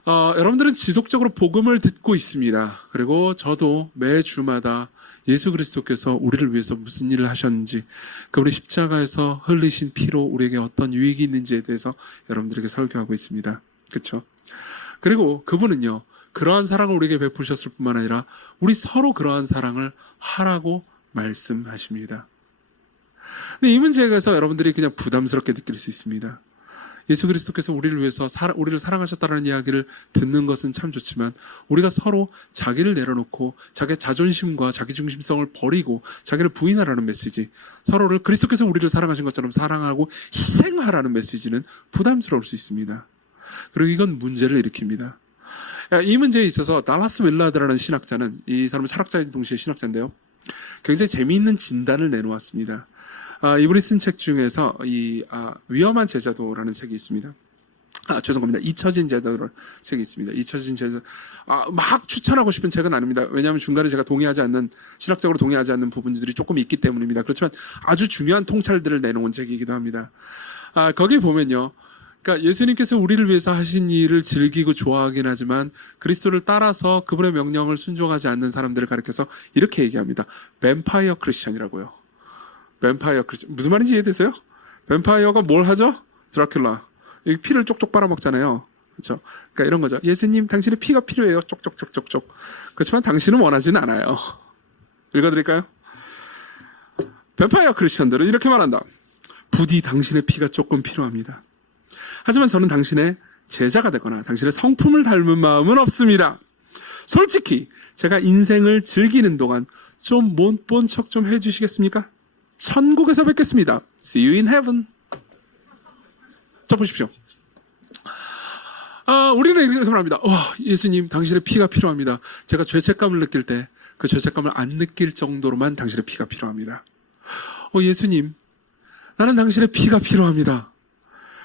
여러분들은 지속적으로 복음을 듣고 있습니다. 그리고 저도 매주마다 예수 그리스도께서 우리를 위해서 무슨 일을 하셨는지, 그분의 십자가에서 흘리신 피로 우리에게 어떤 유익이 있는지에 대해서 여러분들에게 설교하고 있습니다. 그렇죠? 그리고 그분은요, 그러한 사랑을 우리에게 베푸셨을 뿐만 아니라 우리 서로 그러한 사랑을 하라고 말씀하십니다. 근데 이 문제에 대해서 여러분들이 그냥 부담스럽게 느낄 수 있습니다. 예수 그리스도께서 우리를 위해서 우리를 사랑하셨다는 이야기를 듣는 것은 참 좋지만 우리가 서로 자기를 내려놓고 자기의 자존심과 자기중심성을 버리고 자기를 부인하라는 메시지, 서로를 그리스도께서 우리를 사랑하신 것처럼 사랑하고 희생하라는 메시지는 부담스러울 수 있습니다. 그리고 이건 문제를 일으킵니다. 이 문제에 있어서 달라스 윌라드라는 신학자는, 이 사람은 철학자인 동시에 신학자인데요, 굉장히 재미있는 진단을 내놓았습니다. 이분이 쓴 책 중에서 위험한 제자도라는 책이 있습니다. 죄송합니다. 잊혀진 제자도라는 책이 있습니다. 잊혀진 제자도. 막 추천하고 싶은 책은 아닙니다. 왜냐하면 중간에 제가 신학적으로 동의하지 않는 부분들이 조금 있기 때문입니다. 그렇지만 아주 중요한 통찰들을 내놓은 책이기도 합니다. 거기 보면요, 그러니까 예수님께서 우리를 위해서 하신 일을 즐기고 좋아하긴 하지만 그리스도를 따라서 그분의 명령을 순종하지 않는 사람들을 가리켜서 이렇게 얘기합니다. 뱀파이어 크리스천이라고요. 뱀파이어 크리스천. 무슨 말인지 이해되세요? 뱀파이어가 뭘 하죠? 드라큘라. 피를 쪽쪽 빨아먹잖아요. 그렇죠? 그러니까 이런 거죠. 예수님, 당신의 피가 필요해요. 쪽쪽쪽쪽쪽. 그렇지만 당신은 원하지는 않아요. 읽어드릴까요? 뱀파이어 크리스천들은 이렇게 말한다. 부디 당신의 피가 조금 필요합니다. 하지만 저는 당신의 제자가 되거나 당신의 성품을 닮은 마음은 없습니다. 솔직히 제가 인생을 즐기는 동안 좀 못 본 척 좀 해주시겠습니까? 천국에서 뵙겠습니다. See you in heaven. 자, 보십시오. 우리는 이렇게 말합니다. 예수님, 당신의 피가 필요합니다. 제가 죄책감을 느낄 때 그 죄책감을 안 느낄 정도로만 당신의 피가 필요합니다. 예수님, 나는 당신의 피가 필요합니다.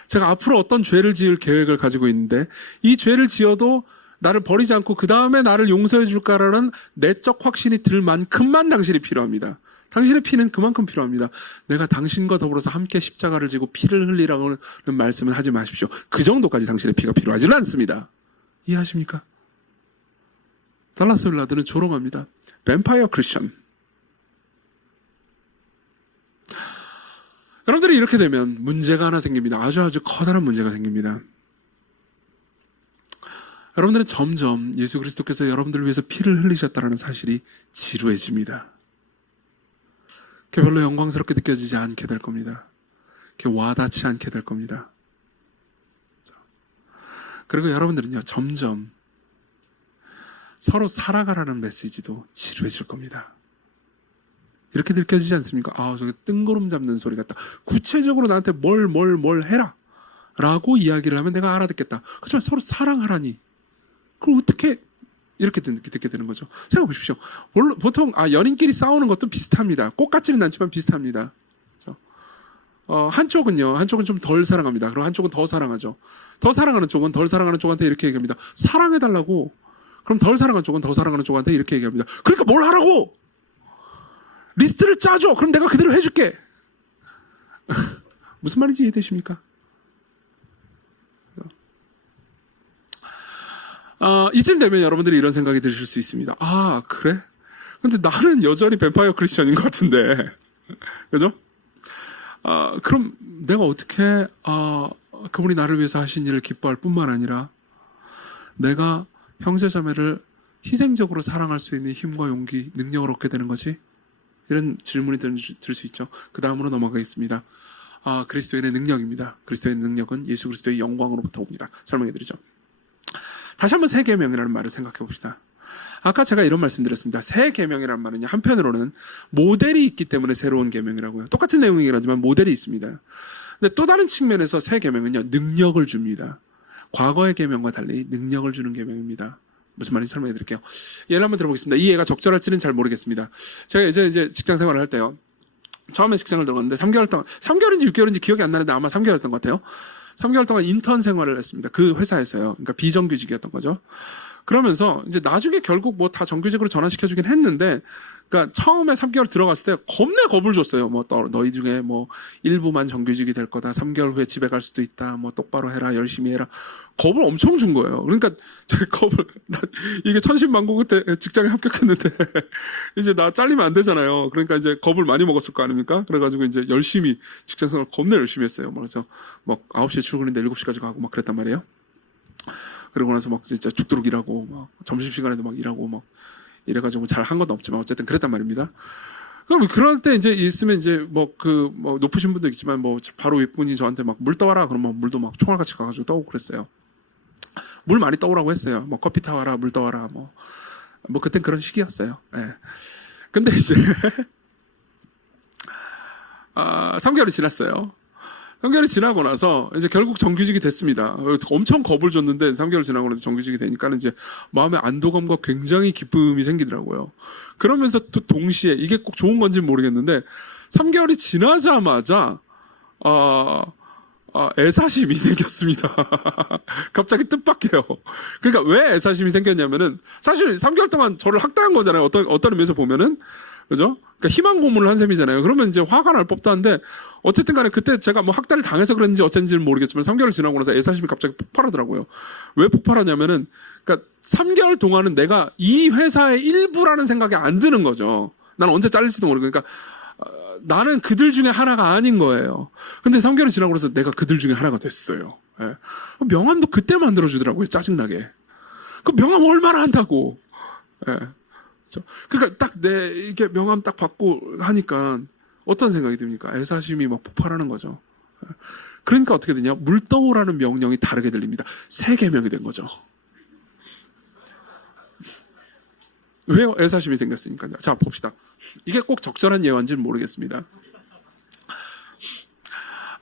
제가 앞으로 어떤 죄를 지을 계획을 가지고 있는데 이 죄를 지어도 나를 버리지 않고 그 다음에 나를 용서해 줄까라는 내적 확신이 들 만큼만 당신이 필요합니다. 당신의 피는 그만큼 필요합니다. 내가 당신과 더불어서 함께 십자가를 지고 피를 흘리라는 말씀은 하지 마십시오. 그 정도까지 당신의 피가 필요하지는 않습니다. 이해하십니까? 달라스 윌라드는 조롱합니다. 뱀파이어 크리스천. 여러분들이 이렇게 되면 문제가 하나 생깁니다. 아주 커다란 문제가 생깁니다. 여러분들은 점점 예수 그리스도께서 여러분들을 위해서 피를 흘리셨다는 사실이 지루해집니다. 그게 별로 영광스럽게 느껴지지 않게 될 겁니다. 그게 와닿지 않게 될 겁니다. 그리고 여러분들은요, 점점 서로 살아가라는 메시지도 지루해질 겁니다. 이렇게 느껴지지 않습니까? 저게 뜬구름 잡는 소리 같다. 구체적으로 나한테 뭘 해라 라고 이야기를 하면 내가 알아듣겠다. 하지만 서로 사랑하라니, 그럼 어떻게 이렇게 듣게 되는 거죠. 생각해 보십시오. 보통 연인끼리 싸우는 것도 비슷합니다. 꼭 같지는 않지만 비슷합니다. 그렇죠? 한쪽은 좀 덜 사랑합니다. 그리고 한쪽은 더 사랑하죠. 더 사랑하는 쪽은 덜 사랑하는 쪽한테 이렇게 얘기합니다. 사랑해달라고. 그럼 덜 사랑하는 쪽은 더 사랑하는 쪽한테 이렇게 얘기합니다. 그러니까 뭘 하라고! 리스트를 짜줘! 그럼 내가 그대로 해줄게! 무슨 말인지 이해되십니까? 이쯤 되면 여러분들이 이런 생각이 드실 수 있습니다. 그래? 근데 나는 여전히 뱀파이어 크리스천인 것 같은데. 그죠? 그럼 내가 어떻게, 그분이 나를 위해서 하신 일을 기뻐할 뿐만 아니라 내가 형제자매를 희생적으로 사랑할 수 있는 힘과 용기, 능력을 얻게 되는 거지? 이런 질문이 들 수 있죠. 그 다음으로 넘어가겠습니다. 그리스도인의 능력입니다. 그리스도의 능력은 예수 그리스도의 영광으로부터 옵니다. 설명해드리죠. 다시 한번 새 계명이라는 말을 생각해 봅시다. 아까 제가 이런 말씀드렸습니다. 새 계명이라는 말은요, 한편으로는 모델이 있기 때문에 새로운 계명이라고요. 똑같은 내용이긴 하지만 모델이 있습니다. 근데 또 다른 측면에서 새 계명은요, 능력을 줍니다. 과거의 계명과 달리 능력을 주는 계명입니다. 무슨 말인지 설명해 드릴게요. 예를 한번 들어보겠습니다. 이 예가 적절할지는 잘 모르겠습니다. 제가 이제 직장 생활을 할 때요, 처음에 직장을 들어갔는데 3개월인지 6개월인지 기억이 안 나는데 아마 3개월이었던 것 같아요. 3개월 동안 인턴 생활을 했습니다. 그 회사에서요. 그러니까 비정규직이었던 거죠. 그러면서 이제 나중에 결국 뭐 다 정규직으로 전환시켜주긴 했는데, 그러니까 처음에 3개월 들어갔을 때 겁내 겁을 줬어요. 뭐 너희 중에 뭐 일부만 정규직이 될 거다. 3개월 후에 집에 갈 수도 있다. 뭐 똑바로 해라. 열심히 해라. 겁을 엄청 준 거예요. 그러니까 이게 천신만고 그때 직장에 합격했는데 이제 나 잘리면 안 되잖아요. 그러니까 이제 겁을 많이 먹었을 거 아닙니까? 그래가지고 이제 열심히 직장생활 겁내 열심히 했어요. 그래서 막 9시에 출근인데 7시까지 가고 막 그랬단 말이에요. 그러고 나서 막 진짜 죽도록 일하고 막 점심시간에도 막 일하고 막 이래가지고 잘 한 건 없지만 어쨌든 그랬단 말입니다. 그럼 그럴 때 이제 있으면 이제 뭐 높으신 분도 있지만 뭐 바로 윗분이 저한테 막 물 떠와라 그러면 물도 막 총알같이 가가지고 떠오고 그랬어요. 물 많이 떠오라고 했어요. 뭐 커피 타와라, 물 떠와라, 뭐 그땐 그런 시기였어요. 예. 근데 이제 3개월이 지났어요. 3개월이 지나고 나서 이제 결국 정규직이 됐습니다. 엄청 겁을 줬는데 3개월 지나고 나서 정규직이 되니까 이제 마음의 안도감과 굉장히 기쁨이 생기더라고요. 그러면서 또 동시에 이게 꼭 좋은 건지는 모르겠는데 3개월이 지나자마자 애사심이 생겼습니다. 갑자기 뜻밖해요. 그러니까 왜 애사심이 생겼냐면은 사실 3개월 동안 저를 학대한 거잖아요. 어떤 의미에서 보면은. 그죠? 그러니까 희망 고문을 한 셈이잖아요. 그러면 이제 화가 날 법도 한데 어쨌든 간에 그때 제가 뭐 학대를 당해서 그랬는지 어쩐지는 모르겠지만 3개월 지나고 나서 애사심이 갑자기 폭발하더라고요. 왜 폭발하냐면은 그러니까 3개월 동안은 내가 이 회사의 일부라는 생각이 안 드는 거죠. 난 언제 잘릴지도 모르고. 그러니까 나는 그들 중에 하나가 아닌 거예요. 근데 3개월이 지나고 나서 내가 그들 중에 하나가 됐어요. 예. 명함도 그때 만들어주더라고요. 짜증나게. 그 명함 얼마나 한다고. 예. 그러니까 딱 이게 명함 딱 받고 하니까 어떤 생각이 듭니까? 애사심이 막 폭발하는 거죠. 그러니까 어떻게 되냐? 물 떠오라는 명령이 다르게 들립니다. 새 계명이 된 거죠. 왜요? 애사심이 생겼으니까요. 자, 봅시다. 이게 꼭 적절한 예화인지는 모르겠습니다.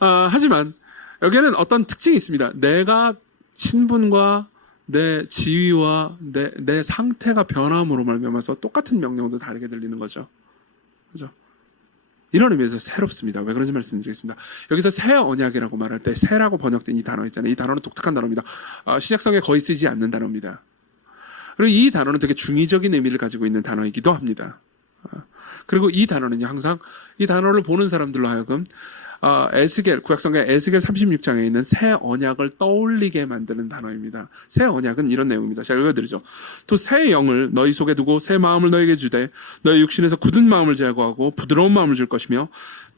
하지만 여기에는 어떤 특징이 있습니다. 내가 신분과 내 지위와 내 상태가 변함으로 말미암아서 똑같은 명령도 다르게 들리는 거죠. 그죠? 이런 의미에서 새롭습니다. 왜 그런지 말씀드리겠습니다. 여기서 새 언약이라고 말할 때 새라고 번역된 이 단어 있잖아요. 이 단어는 독특한 단어입니다. 신약성에 거의 쓰지 않는 단어입니다. 그리고 이 단어는 되게 중의적인 의미를 가지고 있는 단어이기도 합니다. 그리고 이 단어는요, 항상 이 단어를 보는 사람들로 하여금 에스겔, 구약성경 에스겔 36장에 있는 새 언약을 떠올리게 만드는 단어입니다. 새 언약은 이런 내용입니다. 제가 읽어드리죠. 또 새 영을 너희 속에 두고 새 마음을 너희에게 주되 너희 육신에서 굳은 마음을 제거하고 부드러운 마음을 줄 것이며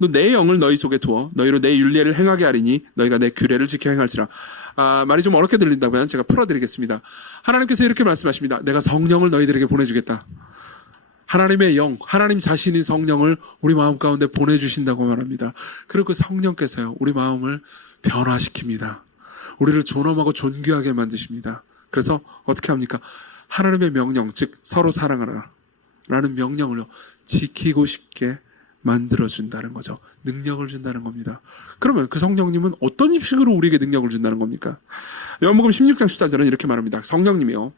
또 내 영을 너희 속에 두어 너희로 내 율례를 행하게 하리니 너희가 내 규례를 지켜 행할지라. 말이 좀 어렵게 들린다면 제가 풀어드리겠습니다. 하나님께서 이렇게 말씀하십니다. 내가 성령을 너희들에게 보내주겠다. 하나님의 영, 하나님 자신이 성령을 우리 마음 가운데 보내주신다고 말합니다. 그리고 그 성령께서요, 우리 마음을 변화시킵니다. 우리를 존엄하고 존귀하게 만드십니다. 그래서 어떻게 합니까? 하나님의 명령, 즉 서로 사랑하라 라는 명령을 지키고 싶게 만들어준다는 거죠. 능력을 준다는 겁니다. 그러면 그 성령님은 어떤 식으로 우리에게 능력을 준다는 겁니까? 요한복음 16장 14절은 이렇게 말합니다. 성령님이요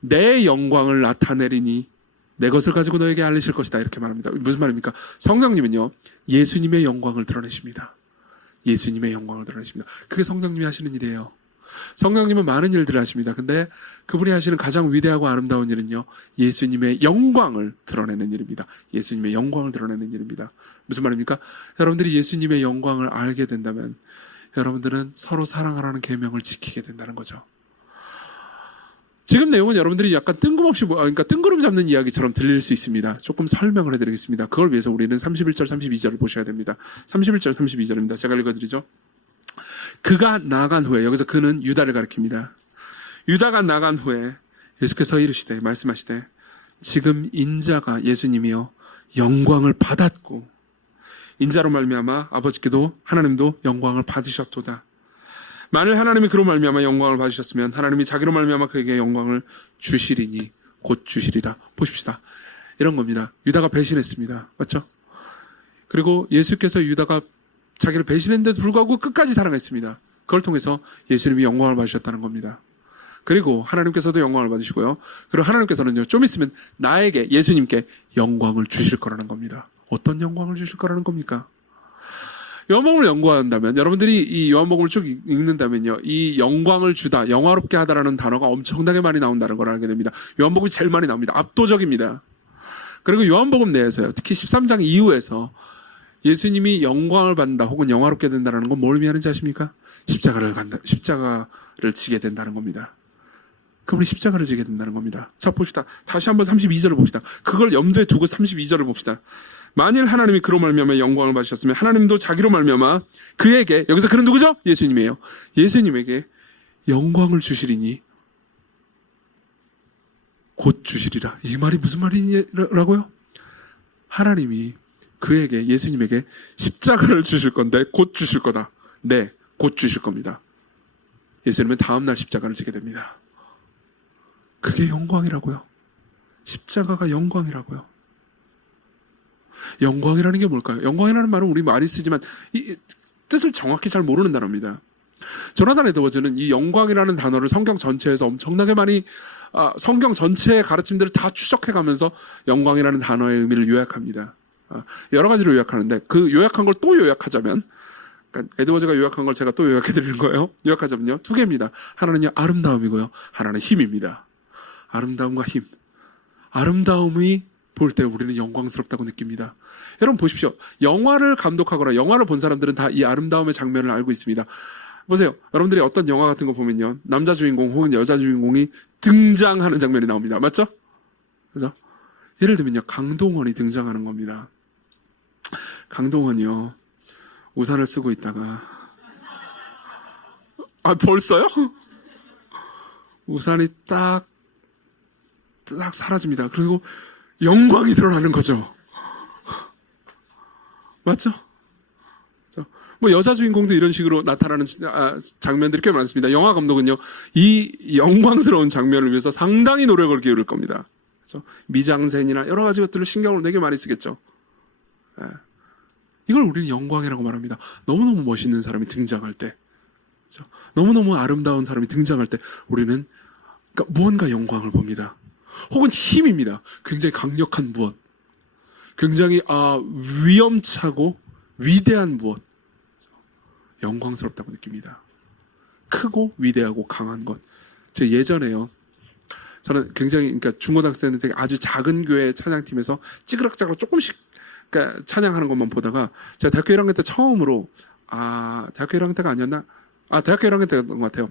내 영광을 나타내리니 내 것을 가지고 너에게 알리실 것이다 이렇게 말합니다. 무슨 말입니까? 성령님은요 예수님의 영광을 드러내십니다. 예수님의 영광을 드러내십니다. 그게 성령님이 하시는 일이에요. 성령님은 많은 일들을 하십니다. 근데 그분이 하시는 가장 위대하고 아름다운 일은요 예수님의 영광을 드러내는 일입니다. 예수님의 영광을 드러내는 일입니다. 무슨 말입니까? 여러분들이 예수님의 영광을 알게 된다면 여러분들은 서로 사랑하라는 계명을 지키게 된다는 거죠. 지금 내용은 여러분들이 약간 뜬금없이 그러니까 뜬구름 잡는 이야기처럼 들릴 수 있습니다. 조금 설명을 해드리겠습니다. 그걸 위해서 우리는 31절 32절을 보셔야 됩니다. 31절 32절입니다. 제가 읽어드리죠. 그가 나간 후에, 여기서 그는 유다를 가리킵니다. 유다가 나간 후에 예수께서 이르시되 말씀하시되 지금 인자가 예수님이요 영광을 받았고 인자로 말미암아 아버지께도 하나님도 영광을 받으셨도다. 만일 하나님이 그로 말미암아 영광을 받으셨으면 하나님이 자기로 말미암아 그에게 영광을 주시리니 곧 주시리라. 보십시다. 이런 겁니다. 유다가 배신했습니다. 맞죠? 그리고 예수께서 유다가 자기를 배신했는데도 불구하고 끝까지 사랑했습니다. 그걸 통해서 예수님이 영광을 받으셨다는 겁니다. 그리고 하나님께서도 영광을 받으시고요. 그리고 하나님께서는요 좀 있으면 나에게 예수님께 영광을 주실 거라는 겁니다. 어떤 영광을 주실 거라는 겁니까? 요한복음을 연구한다면 여러분들이 이 요한복음을 쭉 읽는다면요 이 영광을 주다, 영화롭게 하다라는 단어가 엄청나게 많이 나온다는 걸 알게 됩니다. 요한복음이 제일 많이 나옵니다. 압도적입니다. 그리고 요한복음 내에서요 특히 13장 이후에서 예수님이 영광을 받는다 혹은 영화롭게 된다는 건 뭘 의미하는지 아십니까? 십자가를 지게 된다는 겁니다. 그분이 십자가를 지게 된다는 겁니다. 자 봅시다. 다시 한번 32절을 봅시다. 그걸 염두에 두고 32절을 봅시다. 만일 하나님이 그로 말미암아 영광을 받으셨으면 하나님도 자기로 말미암아 그에게, 여기서 그는 누구죠? 예수님이에요. 예수님에게 영광을 주시리니 곧 주시리라. 이 말이 무슨 말이라고요? 하나님이 그에게, 예수님에게 십자가를 주실 건데 곧 주실 거다. 네, 곧 주실 겁니다. 예수님은 다음날 십자가를 지게 됩니다. 그게 영광이라고요. 십자가가 영광이라고요. 영광이라는 게 뭘까요? 영광이라는 말은 우리 많이 쓰지만 이 뜻을 정확히 잘 모르는 단어입니다. 조나단 에드워즈는 이 영광이라는 단어를 성경 전체에서 엄청나게 많이 성경 전체의 가르침들을 다 추적해가면서 영광이라는 단어의 의미를 요약합니다. 여러 가지로 요약하는데 그 요약한 걸 또 요약하자면, 그러니까 에드워즈가 요약한 걸 제가 또 요약해드리는 거예요. 요약하자면요 두 개입니다. 하나는요 아름다움이고요, 하나는 힘입니다. 아름다움과 힘. 아름다움이 볼 때 우리는 영광스럽다고 느낍니다. 여러분 보십시오. 영화를 감독하거나 영화를 본 사람들은 다 이 아름다움의 장면을 알고 있습니다. 보세요. 여러분들이 어떤 영화 같은 거 보면요 남자 주인공 혹은 여자 주인공이 등장하는 장면이 나옵니다. 맞죠? 그죠? 예를 들면요 강동원이 등장하는 겁니다. 강동원이요 우산을 쓰고 있다가 벌써요? 우산이 딱 사라집니다. 그리고 영광이 드러나는 거죠. 맞죠? 뭐 여자 주인공도 이런 식으로 나타나는 장면들이 꽤 많습니다. 영화 감독은요 이 영광스러운 장면을 위해서 상당히 노력을 기울일 겁니다. 그렇죠? 미장센이나 여러 가지 것들을 신경을 되게 많이 쓰겠죠. 예. 이걸 우리는 영광이라고 말합니다. 너무너무 멋있는 사람이 등장할 때, 그렇죠? 너무너무 아름다운 사람이 등장할 때 우리는 그러니까 무언가 영광을 봅니다. 혹은 힘입니다. 굉장히 강력한 무엇, 굉장히 위험차고 위대한 무엇, 영광스럽다고 느낍니다. 크고 위대하고 강한 것. 제가 예전에요 저는 굉장히 그러니까 중고등학생 때 아주 작은 교회 찬양팀에서 찌그락짜그락 조금씩 그러니까 찬양하는 것만 보다가 제가 대학교 1학년 때 처음으로 대학교 1학년 때가 아니었나? 대학교 1학년 때였던 것 같아요.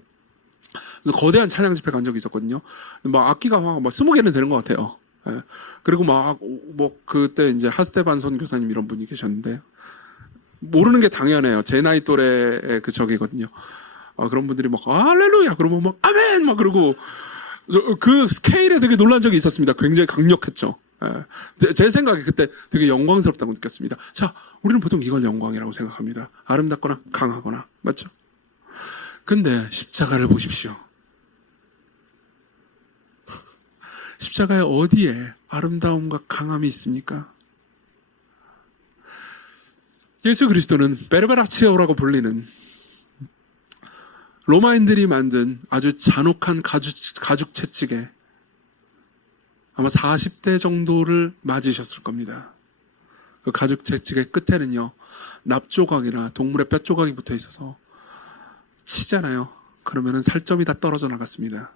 그래서 거대한 찬양 집회 간 적이 있었거든요. 막 악기가 막 20개는 되는 것 같아요. 예. 그리고 그때 이제 하스테반 선교사님 이런 분이 계셨는데 모르는 게 당연해요. 제 나이 또래의 그적이거든요. 그런 분들이 막 할렐루야 그러면 막 아멘 막 그러고 그 스케일에 되게 놀란 적이 있었습니다. 굉장히 강력했죠. 예. 제 생각에 그때 되게 영광스럽다고 느꼈습니다. 자, 우리는 보통 이걸 영광이라고 생각합니다. 아름답거나 강하거나, 맞죠? 근데 십자가를 보십시오. 십자가의 어디에 아름다움과 강함이 있습니까? 예수 그리스도는 베르베라치오라고 불리는 로마인들이 만든 아주 잔혹한 가죽 채찍에 아마 40대 정도를 맞으셨을 겁니다. 그 가죽 채찍의 끝에는요, 납조각이나 동물의 뼈조각이 붙어 있어서 치잖아요. 그러면은 살점이 다 떨어져 나갔습니다.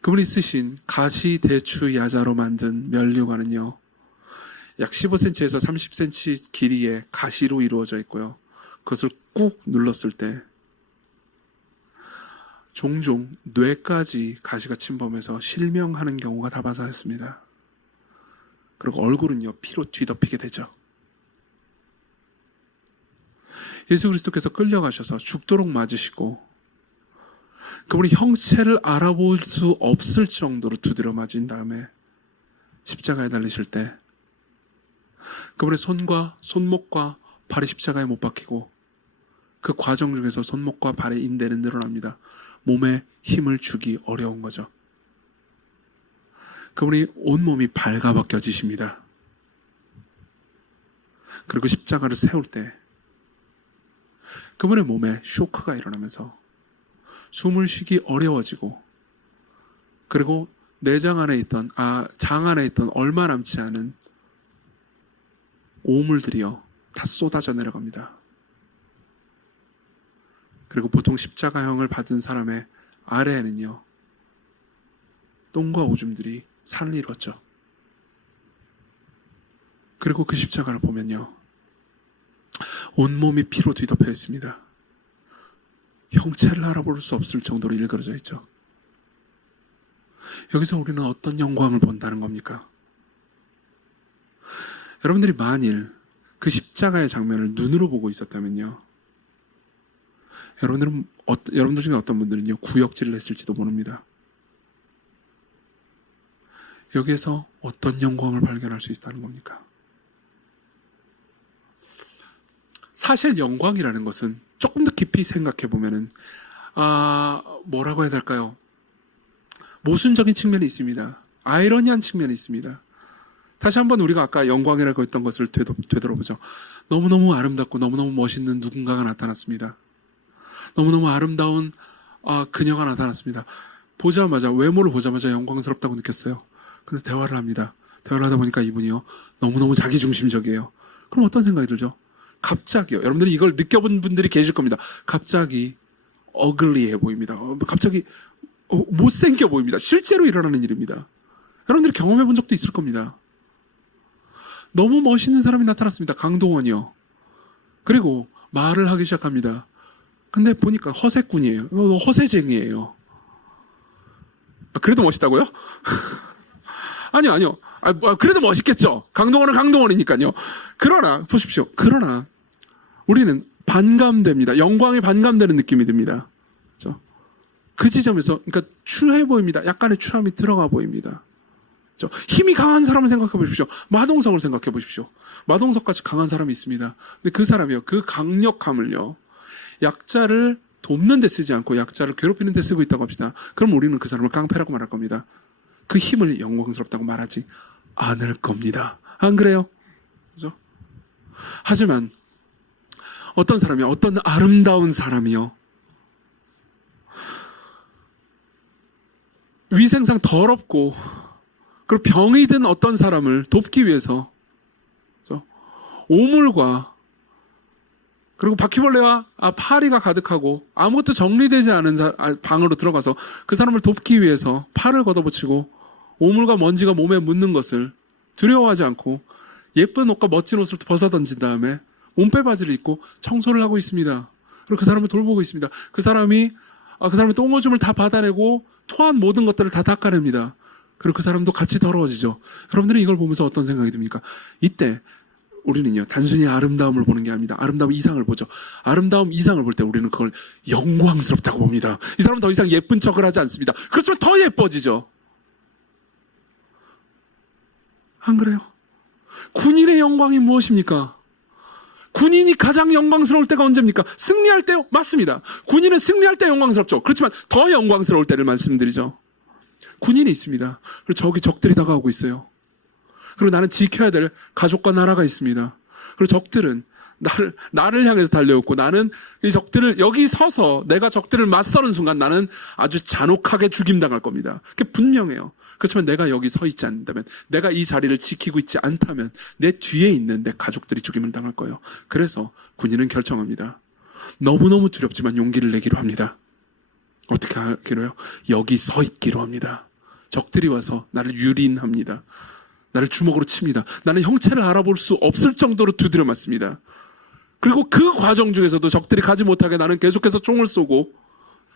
그분이 쓰신 가시 대추 야자로 만든 면류관은요, 약 15cm에서 30cm 길이의 가시로 이루어져 있고요. 그것을 꾹 눌렀을 때 종종 뇌까지 가시가 침범해서 실명하는 경우가 다반사였습니다. 그리고 얼굴은요, 피로 뒤덮이게 되죠. 예수 그리스도께서 끌려가셔서 죽도록 맞으시고 그분이 형체를 알아볼 수 없을 정도로 두드려 맞은 다음에 십자가에 달리실 때 그분의 손과 손목과 발이 십자가에 못 박히고 그 과정 중에서 손목과 발의 인대는 늘어납니다. 몸에 힘을 주기 어려운 거죠. 그분이 온몸이 발가벗겨지십니다. 그리고 십자가를 세울 때 그분의 몸에 쇼크가 일어나면서 숨을 쉬기 어려워지고 그리고 내장 안에 있던 장 안에 있던 얼마 남지 않은 오물들이요 다 쏟아져 내려갑니다. 그리고 보통 십자가형을 받은 사람의 아래에는요 똥과 오줌들이 산을 이뤘죠. 그리고 그 십자가를 보면요 온몸이 피로 뒤덮여 있습니다. 형체를 알아볼 수 없을 정도로 일그러져 있죠. 여기서 우리는 어떤 영광을 본다는 겁니까? 여러분들이 만일 그 십자가의 장면을 눈으로 보고 있었다면요 여러분들 중에 어떤 분들은요 구역질을 했을지도 모릅니다. 여기에서 어떤 영광을 발견할 수 있다는 겁니까? 사실 영광이라는 것은 조금 더 깊이 생각해 보면은 뭐라고 해야 될까요? 모순적인 측면이 있습니다. 아이러니한 측면이 있습니다. 다시 한번 우리가 아까 영광이라고 했던 것을 되돌아보죠. 너무너무 아름답고 너무너무 멋있는 누군가가 나타났습니다. 너무너무 아름다운 그녀가 나타났습니다. 외모를 보자마자 영광스럽다고 느꼈어요. 근데 대화를 합니다. 대화를 하다 보니까 이분이요 너무너무 자기중심적이에요. 그럼 어떤 생각이 들죠? 갑자기요. 여러분들이 이걸 느껴본 분들이 계실 겁니다. 갑자기 어글리해 보입니다. 갑자기 못생겨 보입니다. 실제로 일어나는 일입니다. 여러분들이 경험해 본 적도 있을 겁니다. 너무 멋있는 사람이 나타났습니다. 강동원이요. 그리고 말을 하기 시작합니다. 근데 보니까 허세꾼이에요. 허세쟁이에요. 그래도 멋있다고요? 아니요. 그래도 멋있겠죠. 강동원은 강동원이니까요. 그러나 보십시오. 그러나 우리는 반감됩니다. 영광에 반감되는 느낌이 듭니다. 그렇죠? 그 지점에서 그러니까 추해 보입니다. 약간의 추함이 들어가 보입니다. 그렇죠? 힘이 강한 사람을 생각해 보십시오. 마동석을 생각해 보십시오. 마동석같이 강한 사람이 있습니다. 근데 그 사람이요. 그 강력함을요. 약자를 돕는 데 쓰지 않고 약자를 괴롭히는 데 쓰고 있다고 합시다. 그럼 우리는 그 사람을 깡패라고 말할 겁니다. 그 힘을 영광스럽다고 말하지 않을 겁니다. 안 그래요? 그죠? 하지만 어떤 아름다운 사람이요. 위생상 더럽고 그리고 병이 든 어떤 사람을 돕기 위해서 그죠? 오물과 그리고 바퀴벌레와 파리가 가득하고 아무것도 정리되지 않은 방으로 들어가서 그 사람을 돕기 위해서 팔을 걷어붙이고 오물과 먼지가 몸에 묻는 것을 두려워하지 않고 예쁜 옷과 멋진 옷을 벗어던진 다음에 몸빼바지를 입고 청소를 하고 있습니다. 그리고 그 사람을 돌보고 있습니다. 그 사람의 똥오줌을 다 받아내고 토한 모든 것들을 다 닦아냅니다. 그리고 그 사람도 같이 더러워지죠. 여러분들은 이걸 보면서 어떤 생각이 듭니까? 이때 우리는요 단순히 아름다움을 보는 게 아닙니다. 아름다움 이상을 보죠. 아름다움 이상을 볼 때 우리는 그걸 영광스럽다고 봅니다. 이 사람은 더 이상 예쁜 척을 하지 않습니다. 그렇지만 더 예뻐지죠. 안 그래요? 군인의 영광이 무엇입니까? 군인이 가장 영광스러울 때가 언제입니까? 승리할 때요? 맞습니다. 군인은 승리할 때 영광스럽죠. 그렇지만 더 영광스러울 때를 말씀드리죠. 군인이 있습니다. 그리고 저기 적들이 다가오고 있어요. 그리고 나는 지켜야 될 가족과 나라가 있습니다. 그리고 적들은 나를 향해서 달려오고, 나는 이 적들을, 여기 서서 내가 적들을 맞서는 순간 나는 아주 잔혹하게 죽임당할 겁니다. 그게 분명해요. 그렇지만 내가 여기 서 있지 않는다면, 내가 이 자리를 지키고 있지 않다면 내 뒤에 있는 내 가족들이 죽임을 당할 거예요. 그래서 군인은 결정합니다. 너무너무 두렵지만 용기를 내기로 합니다. 어떻게 하기로 해요? 여기 서 있기로 합니다. 적들이 와서 나를 유린합니다. 나를 주먹으로 칩니다. 나는 형체를 알아볼 수 없을 정도로 두드려 맞습니다. 그리고 그 과정 중에서도 적들이 가지 못하게 나는 계속해서 총을 쏘고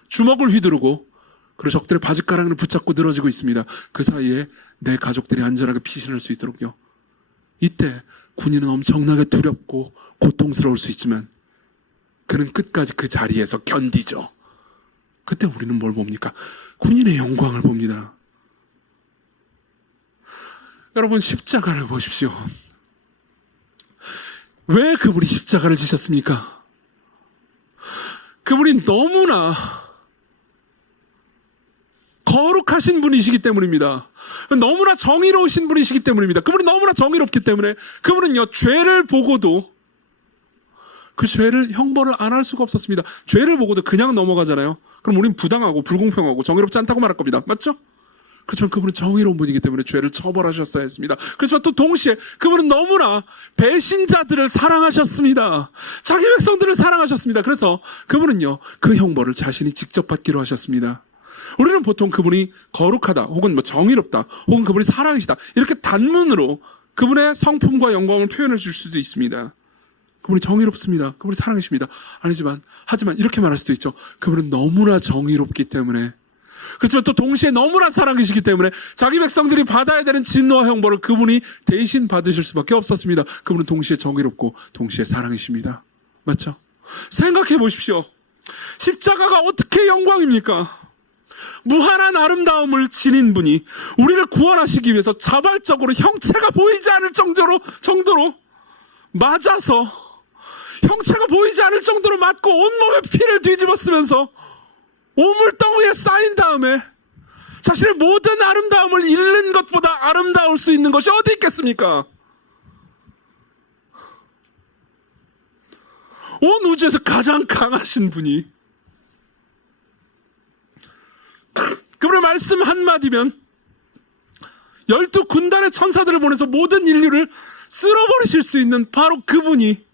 주먹을 휘두르고, 그리고 적들의 바짓가랑이를 붙잡고 늘어지고 있습니다. 그 사이에 내 가족들이 안전하게 피신할 수 있도록요. 이때 군인은 엄청나게 두렵고 고통스러울 수 있지만 그는 끝까지 그 자리에서 견디죠. 그때 우리는 뭘 봅니까? 군인의 영광을 봅니다. 여러분, 십자가를 보십시오. 왜 그분이 십자가를 지셨습니까? 그분이 너무나 거룩하신 분이시기 때문입니다. 너무나 정의로우신 분이시기 때문입니다. 그분이 너무나 정의롭기 때문에 그분은요, 죄를 보고도 그 죄를 형벌을 안 할 수가 없었습니다. 죄를 보고도 그냥 넘어가잖아요. 그럼 우린 부당하고 불공평하고 정의롭지 않다고 말할 겁니다. 맞죠? 그렇지만 그분은 정의로운 분이기 때문에 죄를 처벌하셨어야 했습니다. 그렇지만 또 동시에 그분은 너무나 배신자들을 사랑하셨습니다. 자기 백성들을 사랑하셨습니다. 그래서 그분은요, 그 형벌을 자신이 직접 받기로 하셨습니다. 우리는 보통 그분이 거룩하다, 혹은 정의롭다, 혹은 그분이 사랑이시다, 이렇게 단문으로 그분의 성품과 영광을 표현해 줄 수도 있습니다. 그분이 정의롭습니다. 그분이 사랑이십니다. 하지만 이렇게 말할 수도 있죠. 그분은 너무나 정의롭기 때문에, 그렇지만 또 동시에 너무나 사랑이시기 때문에 자기 백성들이 받아야 되는 진노와 형벌을 그분이 대신 받으실 수밖에 없었습니다. 그분은 동시에 정의롭고 동시에 사랑이십니다. 맞죠? 생각해 보십시오. 십자가가 어떻게 영광입니까? 무한한 아름다움을 지닌 분이 우리를 구원하시기 위해서 자발적으로 형체가 보이지 않을 정도로 맞아서, 형체가 보이지 않을 정도로 맞고 온몸에 피를 뒤집어 쓰면서 오물덩이에 쌓인 다음에 자신의 모든 아름다움을 잃는 것보다 아름다울 수 있는 것이 어디 있겠습니까? 온 우주에서 가장 강하신 분이 그분의 말씀 한마디면 12군단의 천사들을 보내서 모든 인류를 쓸어버리실 수 있는 바로 그분이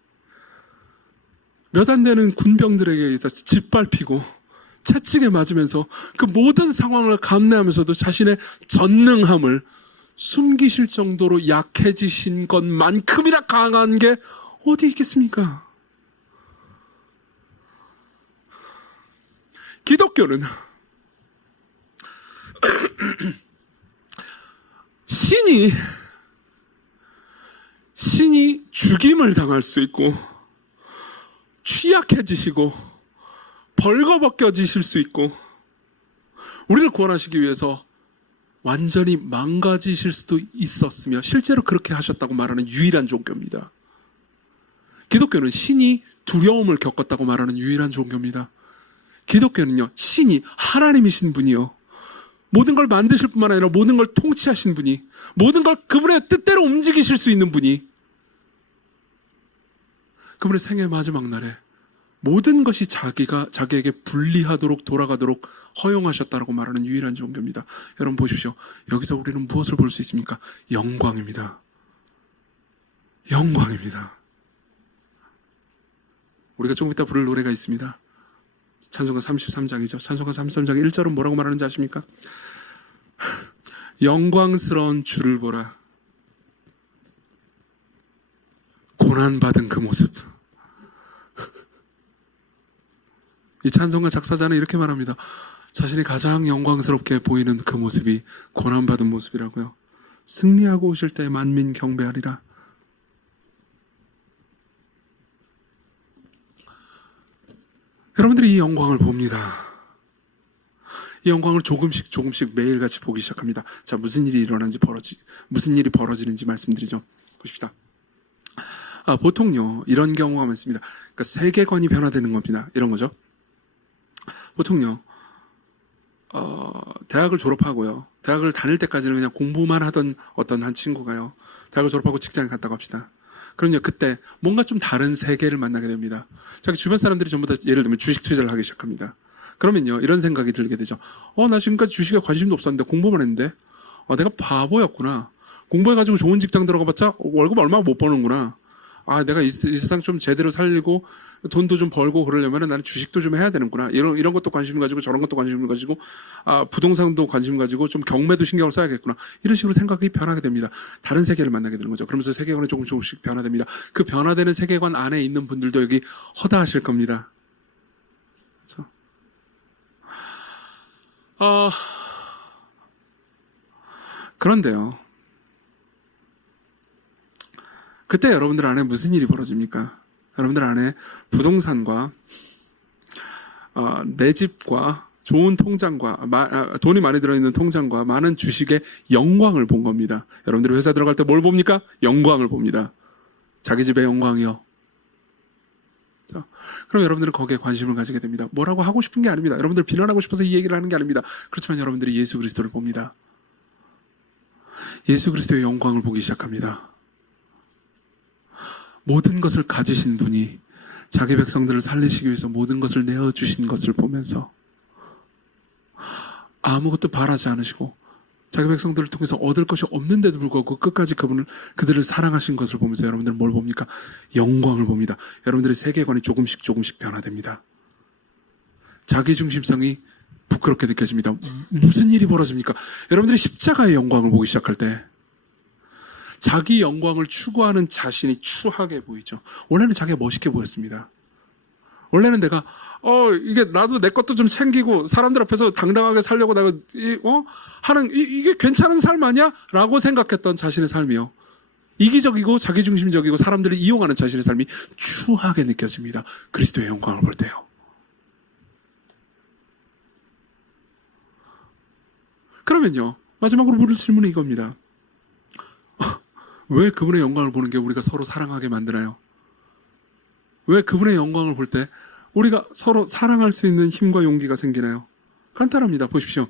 몇 안 되는 군병들에게 의해서 짓밟히고 채찍에 맞으면서 그 모든 상황을 감내하면서도 자신의 전능함을 숨기실 정도로 약해지신 것만큼이나 강한 게 어디 있겠습니까? 기독교는 신이 죽임을 당할 수 있고 취약해지시고 벌거벗겨지실 수 있고 우리를 구원하시기 위해서 완전히 망가지실 수도 있었으며 실제로 그렇게 하셨다고 말하는 유일한 종교입니다. 기독교는 신이 두려움을 겪었다고 말하는 유일한 종교입니다. 기독교는요, 신이 하나님이신 분이요, 모든 걸 만드실 뿐만 아니라 모든 걸 통치하신 분이, 모든 걸 그분의 뜻대로 움직이실 수 있는 분이 그분의 생애 마지막 날에 모든 것이 자기에게 분리하도록 돌아가도록 허용하셨다라고 말하는 유일한 종교입니다. 여러분 보십시오. 여기서 우리는 무엇을 볼 수 있습니까? 영광입니다. 영광입니다. 우리가 조금 이따 부를 노래가 있습니다. 찬송가 33장이죠. 찬송가 33장 1절은 뭐라고 말하는지 아십니까? 영광스러운 주를 보라. 고난받은 그 모습. 이 찬송가 작사자는 이렇게 말합니다. 자신이 가장 영광스럽게 보이는 그 모습이 고난받은 모습이라고요. 승리하고 오실 때 만민 경배하리라. 여러분들이 이 영광을 봅니다. 이 영광을 조금씩 매일같이 보기 시작합니다. 자, 무슨 일이 벌어지는지 말씀드리죠. 보십시다. 보통요, 이런 경우가 많습니다. 그러니까 세계관이 변화되는 겁니다. 이런 거죠. 보통요, 대학을 졸업하고요. 대학을 다닐 때까지는 그냥 공부만 하던 어떤 한 친구가요. 대학을 졸업하고 직장에 갔다고 합시다. 그럼요, 그때 뭔가 좀 다른 세계를 만나게 됩니다. 자기 주변 사람들이 전부 다 예를 들면 주식 투자를 하기 시작합니다. 그러면요, 이런 생각이 들게 되죠. 나 지금까지 주식에 관심도 없었는데 공부만 했는데, 내가 바보였구나. 공부해가지고 좋은 직장 들어가봤자 월급 얼마 못 버는구나. 내가 이 세상 좀 제대로 살고 돈도 좀 벌고 그러려면 나는 주식도 좀 해야 되는구나. 이런 것도 관심을 가지고 저런 것도 관심을 가지고 부동산도 관심 가지고 좀 경매도 신경을 써야겠구나. 이런 식으로 생각이 변하게 됩니다. 다른 세계를 만나게 되는 거죠. 그러면서 세계관이 조금씩 변화됩니다. 그 변화되는 세계관 안에 있는 분들도 여기 허다하실 겁니다. 그렇죠? 그런데요. 그때 여러분들 안에 무슨 일이 벌어집니까? 여러분들 안에 부동산과 내 집과 좋은 통장과 돈이 많이 들어있는 통장과 많은 주식의 영광을 본 겁니다. 여러분들이 회사 들어갈 때 뭘 봅니까? 영광을 봅니다. 자기 집의 영광이요. 그럼 여러분들은 거기에 관심을 가지게 됩니다. 뭐라고 하고 싶은 게 아닙니다. 여러분들 비난하고 싶어서 이 얘기를 하는 게 아닙니다. 그렇지만 여러분들이 예수 그리스도를 봅니다. 예수 그리스도의 영광을 보기 시작합니다. 모든 것을 가지신 분이 자기 백성들을 살리시기 위해서 모든 것을 내어주신 것을 보면서 아무것도 바라지 않으시고 자기 백성들을 통해서 얻을 것이 없는데도 불구하고 끝까지 그들을 사랑하신 것을 보면서 여러분들은 뭘 봅니까? 영광을 봅니다. 여러분들의 세계관이 조금씩 변화됩니다. 자기중심성이 부끄럽게 느껴집니다. 무슨 일이 벌어집니까? 여러분들이 십자가의 영광을 보기 시작할 때 자기 영광을 추구하는 자신이 추하게 보이죠. 원래는 자기가 멋있게 보였습니다. 원래는 내가 이게 나도 내 것도 좀 챙기고 사람들 앞에서 당당하게 살려고 내가 하는 이게 괜찮은 삶 아니야? 라고 생각했던 자신의 삶이요. 이기적이고 자기중심적이고 사람들을 이용하는 자신의 삶이 추하게 느껴집니다. 그리스도의 영광을 볼 때요. 그러면요, 마지막으로 물을 질문은 이겁니다. 왜 그분의 영광을 보는 게 우리가 서로 사랑하게 만드나요? 왜 그분의 영광을 볼 때 우리가 서로 사랑할 수 있는 힘과 용기가 생기나요? 간단합니다. 보십시오.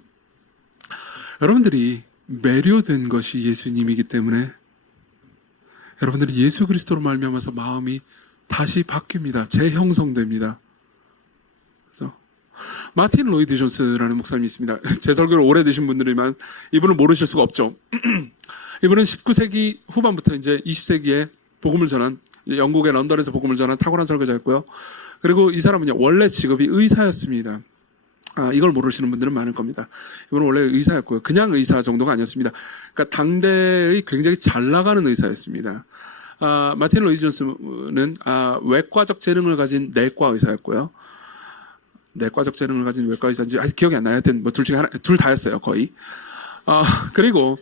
여러분들이 매료된 것이 예수님이기 때문에 여러분들이 예수 그리스도로 말미암아서 마음이 다시 바뀝니다. 재형성됩니다. 그렇죠? 마틴 로이드 존스라는 목사님이 있습니다. 제 설교를 오래 드신 분들이면 이분을 모르실 수가 없죠. 이분은 19세기 후반부터 이제 20세기에 복음을 전한, 영국의 런던에서 복음을 전한 탁월한 설교자였고요. 그리고 이 사람은요, 원래 직업이 의사였습니다. 이걸 모르시는 분들은 많을 겁니다. 이분은 원래 의사였고요. 그냥 의사 정도가 아니었습니다. 그러니까 당대의 굉장히 잘 나가는 의사였습니다. 마틴 로이드 존스는 외과적 재능을 가진 내과 의사였고요. 내과적 재능을 가진 외과 의사인지 기억이 안 나요. 하여튼 뭐 둘 중에 하나, 둘 다였어요, 거의. 그리고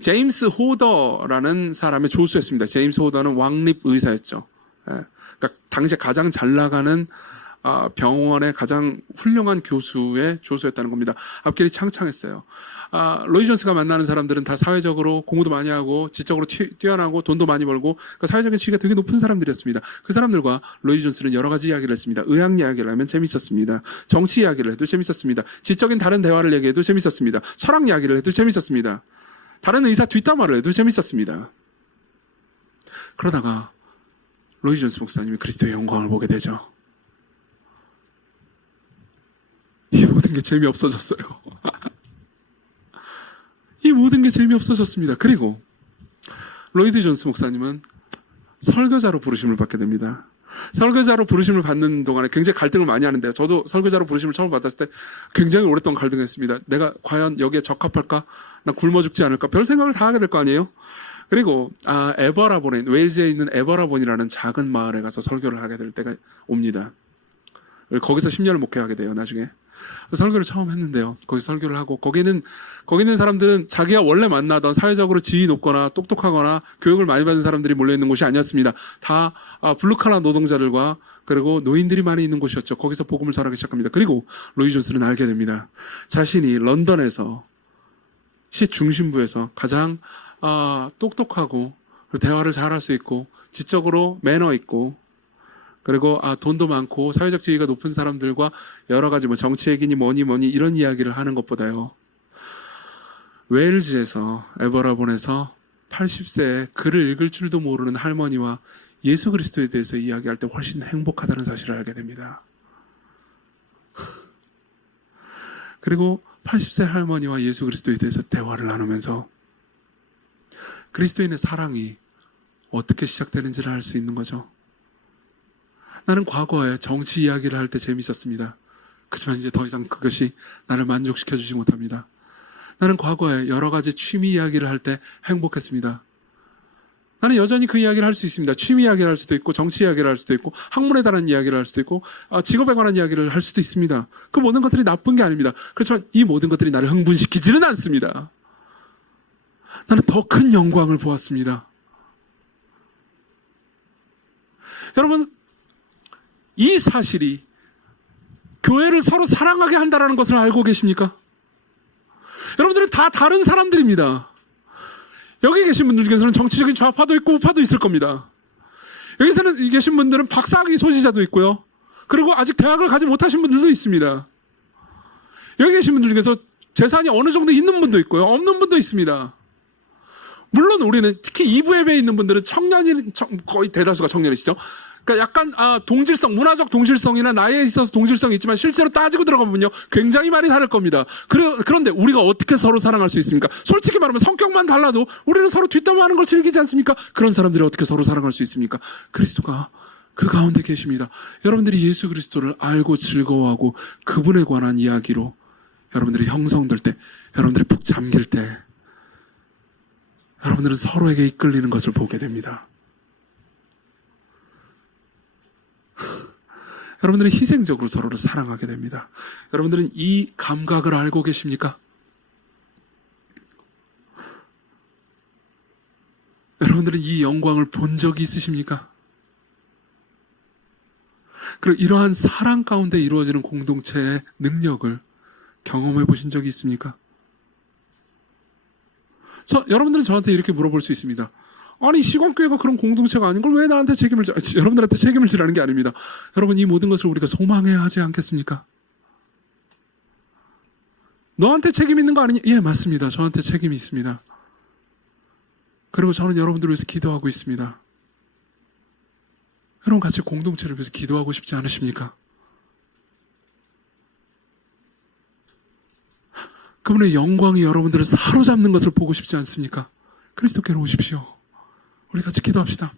제임스 호더라는 사람의 조수였습니다. 제임스 호더는 왕립 의사였죠. 그러니까 당시에 가장 잘 나가는 병원의 가장 훌륭한 교수의 조수였다는 겁니다. 앞길이 창창했어요. 로이 존스가 만나는 사람들은 다 사회적으로 공부도 많이 하고 지적으로 뛰어나고 돈도 많이 벌고 그러니까 사회적인 지위가 되게 높은 사람들이었습니다. 그 사람들과 로이 존스는 여러 가지 이야기를 했습니다. 의학 이야기를 하면 재밌었습니다. 정치 이야기를 해도 재밌었습니다. 지적인 다른 대화를 얘기해도 재밌었습니다. 철학 이야기를 해도 재밌었습니다. 다른 의사 뒷담화를 해도 재밌었습니다. 그러다가 로이 존스 목사님이 그리스도의 영광을 보게 되죠. 이 모든 게 재미없어졌어요. 이 모든 게 재미없어졌습니다. 그리고 로이드 존스 목사님은 설교자로 부르심을 받게 됩니다. 설교자로 부르심을 받는 동안에 굉장히 갈등을 많이 하는데요. 저도 설교자로 부르심을 처음 받았을 때 굉장히 오랫동안 갈등했습니다. 내가 과연 여기에 적합할까? 나 굶어 죽지 않을까? 별 생각을 다 하게 될 거 아니에요? 그리고 에버라본에, 웨일즈에 있는 에버라본이라는 작은 마을에 가서 설교를 하게 될 때가 옵니다. 거기서 10년을 목회하게 돼요, 나중에. 설교를 처음 했는데요. 거기서 설교를 하고 거기 있는 사람들은 자기가 원래 만나던 사회적으로 지위 높거나 똑똑하거나 교육을 많이 받은 사람들이 몰려있는 곳이 아니었습니다. 다 블루칼라 노동자들과 그리고 노인들이 많이 있는 곳이었죠. 거기서 복음을 전하기 시작합니다. 그리고 로이 존스는 알게 됩니다. 자신이 런던에서 시 중심부에서 가장 똑똑하고 대화를 잘할 수 있고 지적으로 매너 있고 그리고 돈도 많고 사회적 지위가 높은 사람들과 여러 가지 뭐 정치 얘기니 뭐니 이런 이야기를 하는 것보다요. 웨일즈에서 에버라본에서 80세에 글을 읽을 줄도 모르는 할머니와 예수 그리스도에 대해서 이야기할 때 훨씬 행복하다는 사실을 알게 됩니다. 그리고 80세 할머니와 예수 그리스도에 대해서 대화를 나누면서 그리스도인의 사랑이 어떻게 시작되는지를 알 수 있는 거죠. 나는 과거에 정치 이야기를 할 때 재밌었습니다. 그렇지만 이제 더 이상 그것이 나를 만족시켜주지 못합니다. 나는 과거에 여러 가지 취미 이야기를 할 때 행복했습니다. 나는 여전히 그 이야기를 할 수 있습니다. 취미 이야기를 할 수도 있고 정치 이야기를 할 수도 있고 학문에 관한 이야기를 할 수도 있고 직업에 관한 이야기를 할 수도 있습니다. 그 모든 것들이 나쁜 게 아닙니다. 그렇지만 이 모든 것들이 나를 흥분시키지는 않습니다. 나는 더 큰 영광을 보았습니다. 여러분, 이 사실이 교회를 서로 사랑하게 한다는 것을 알고 계십니까? 여러분들은 다 다른 사람들입니다. 여기 계신 분들 중에서는 정치적인 좌파도 있고 우파도 있을 겁니다. 여기서는 계신 분들은 박사학위 소지자도 있고요. 그리고 아직 대학을 가지 못하신 분들도 있습니다. 여기 계신 분들 중에서 재산이 어느 정도 있는 분도 있고요. 없는 분도 있습니다. 물론 우리는 특히 2부 예배에 있는 분들은 거의 대다수가 청년이시죠. 그러니까 약간 동질성, 문화적 동질성이나 나이에 있어서 동질성이 있지만 실제로 따지고 들어가면요 굉장히 많이 다를 겁니다. 그런데 우리가 어떻게 서로 사랑할 수 있습니까? 솔직히 말하면 성격만 달라도 우리는 서로 뒷담화하는 걸 즐기지 않습니까? 그런 사람들이 어떻게 서로 사랑할 수 있습니까? 그리스도가 그 가운데 계십니다. 여러분들이 예수 그리스도를 알고 즐거워하고 그분에 관한 이야기로 여러분들이 형성될 때, 여러분들이 푹 잠길 때 여러분들은 서로에게 이끌리는 것을 보게 됩니다. 여러분들은 희생적으로 서로를 사랑하게 됩니다. 여러분들은 이 감각을 알고 계십니까? 여러분들은 이 영광을 본 적이 있으십니까? 그리고 이러한 사랑 가운데 이루어지는 공동체의 능력을 경험해 보신 적이 있습니까? 여러분들은 저한테 이렇게 물어볼 수 있습니다. 아니 시광교회가 그런 공동체가 아닌 걸 왜 나한테 여러분들한테 책임을 지라는 게 아닙니다. 여러분 이 모든 것을 우리가 소망해야 하지 않겠습니까? 너한테 책임 있는 거 아니냐? 예, 맞습니다. 저한테 책임이 있습니다. 그리고 저는 여러분들을 위해서 기도하고 있습니다. 여러분 같이 공동체를 위해서 기도하고 싶지 않으십니까? 그분의 영광이 여러분들을 사로잡는 것을 보고 싶지 않습니까? 그리스도께로 오십시오. 우리 같이 기도합시다.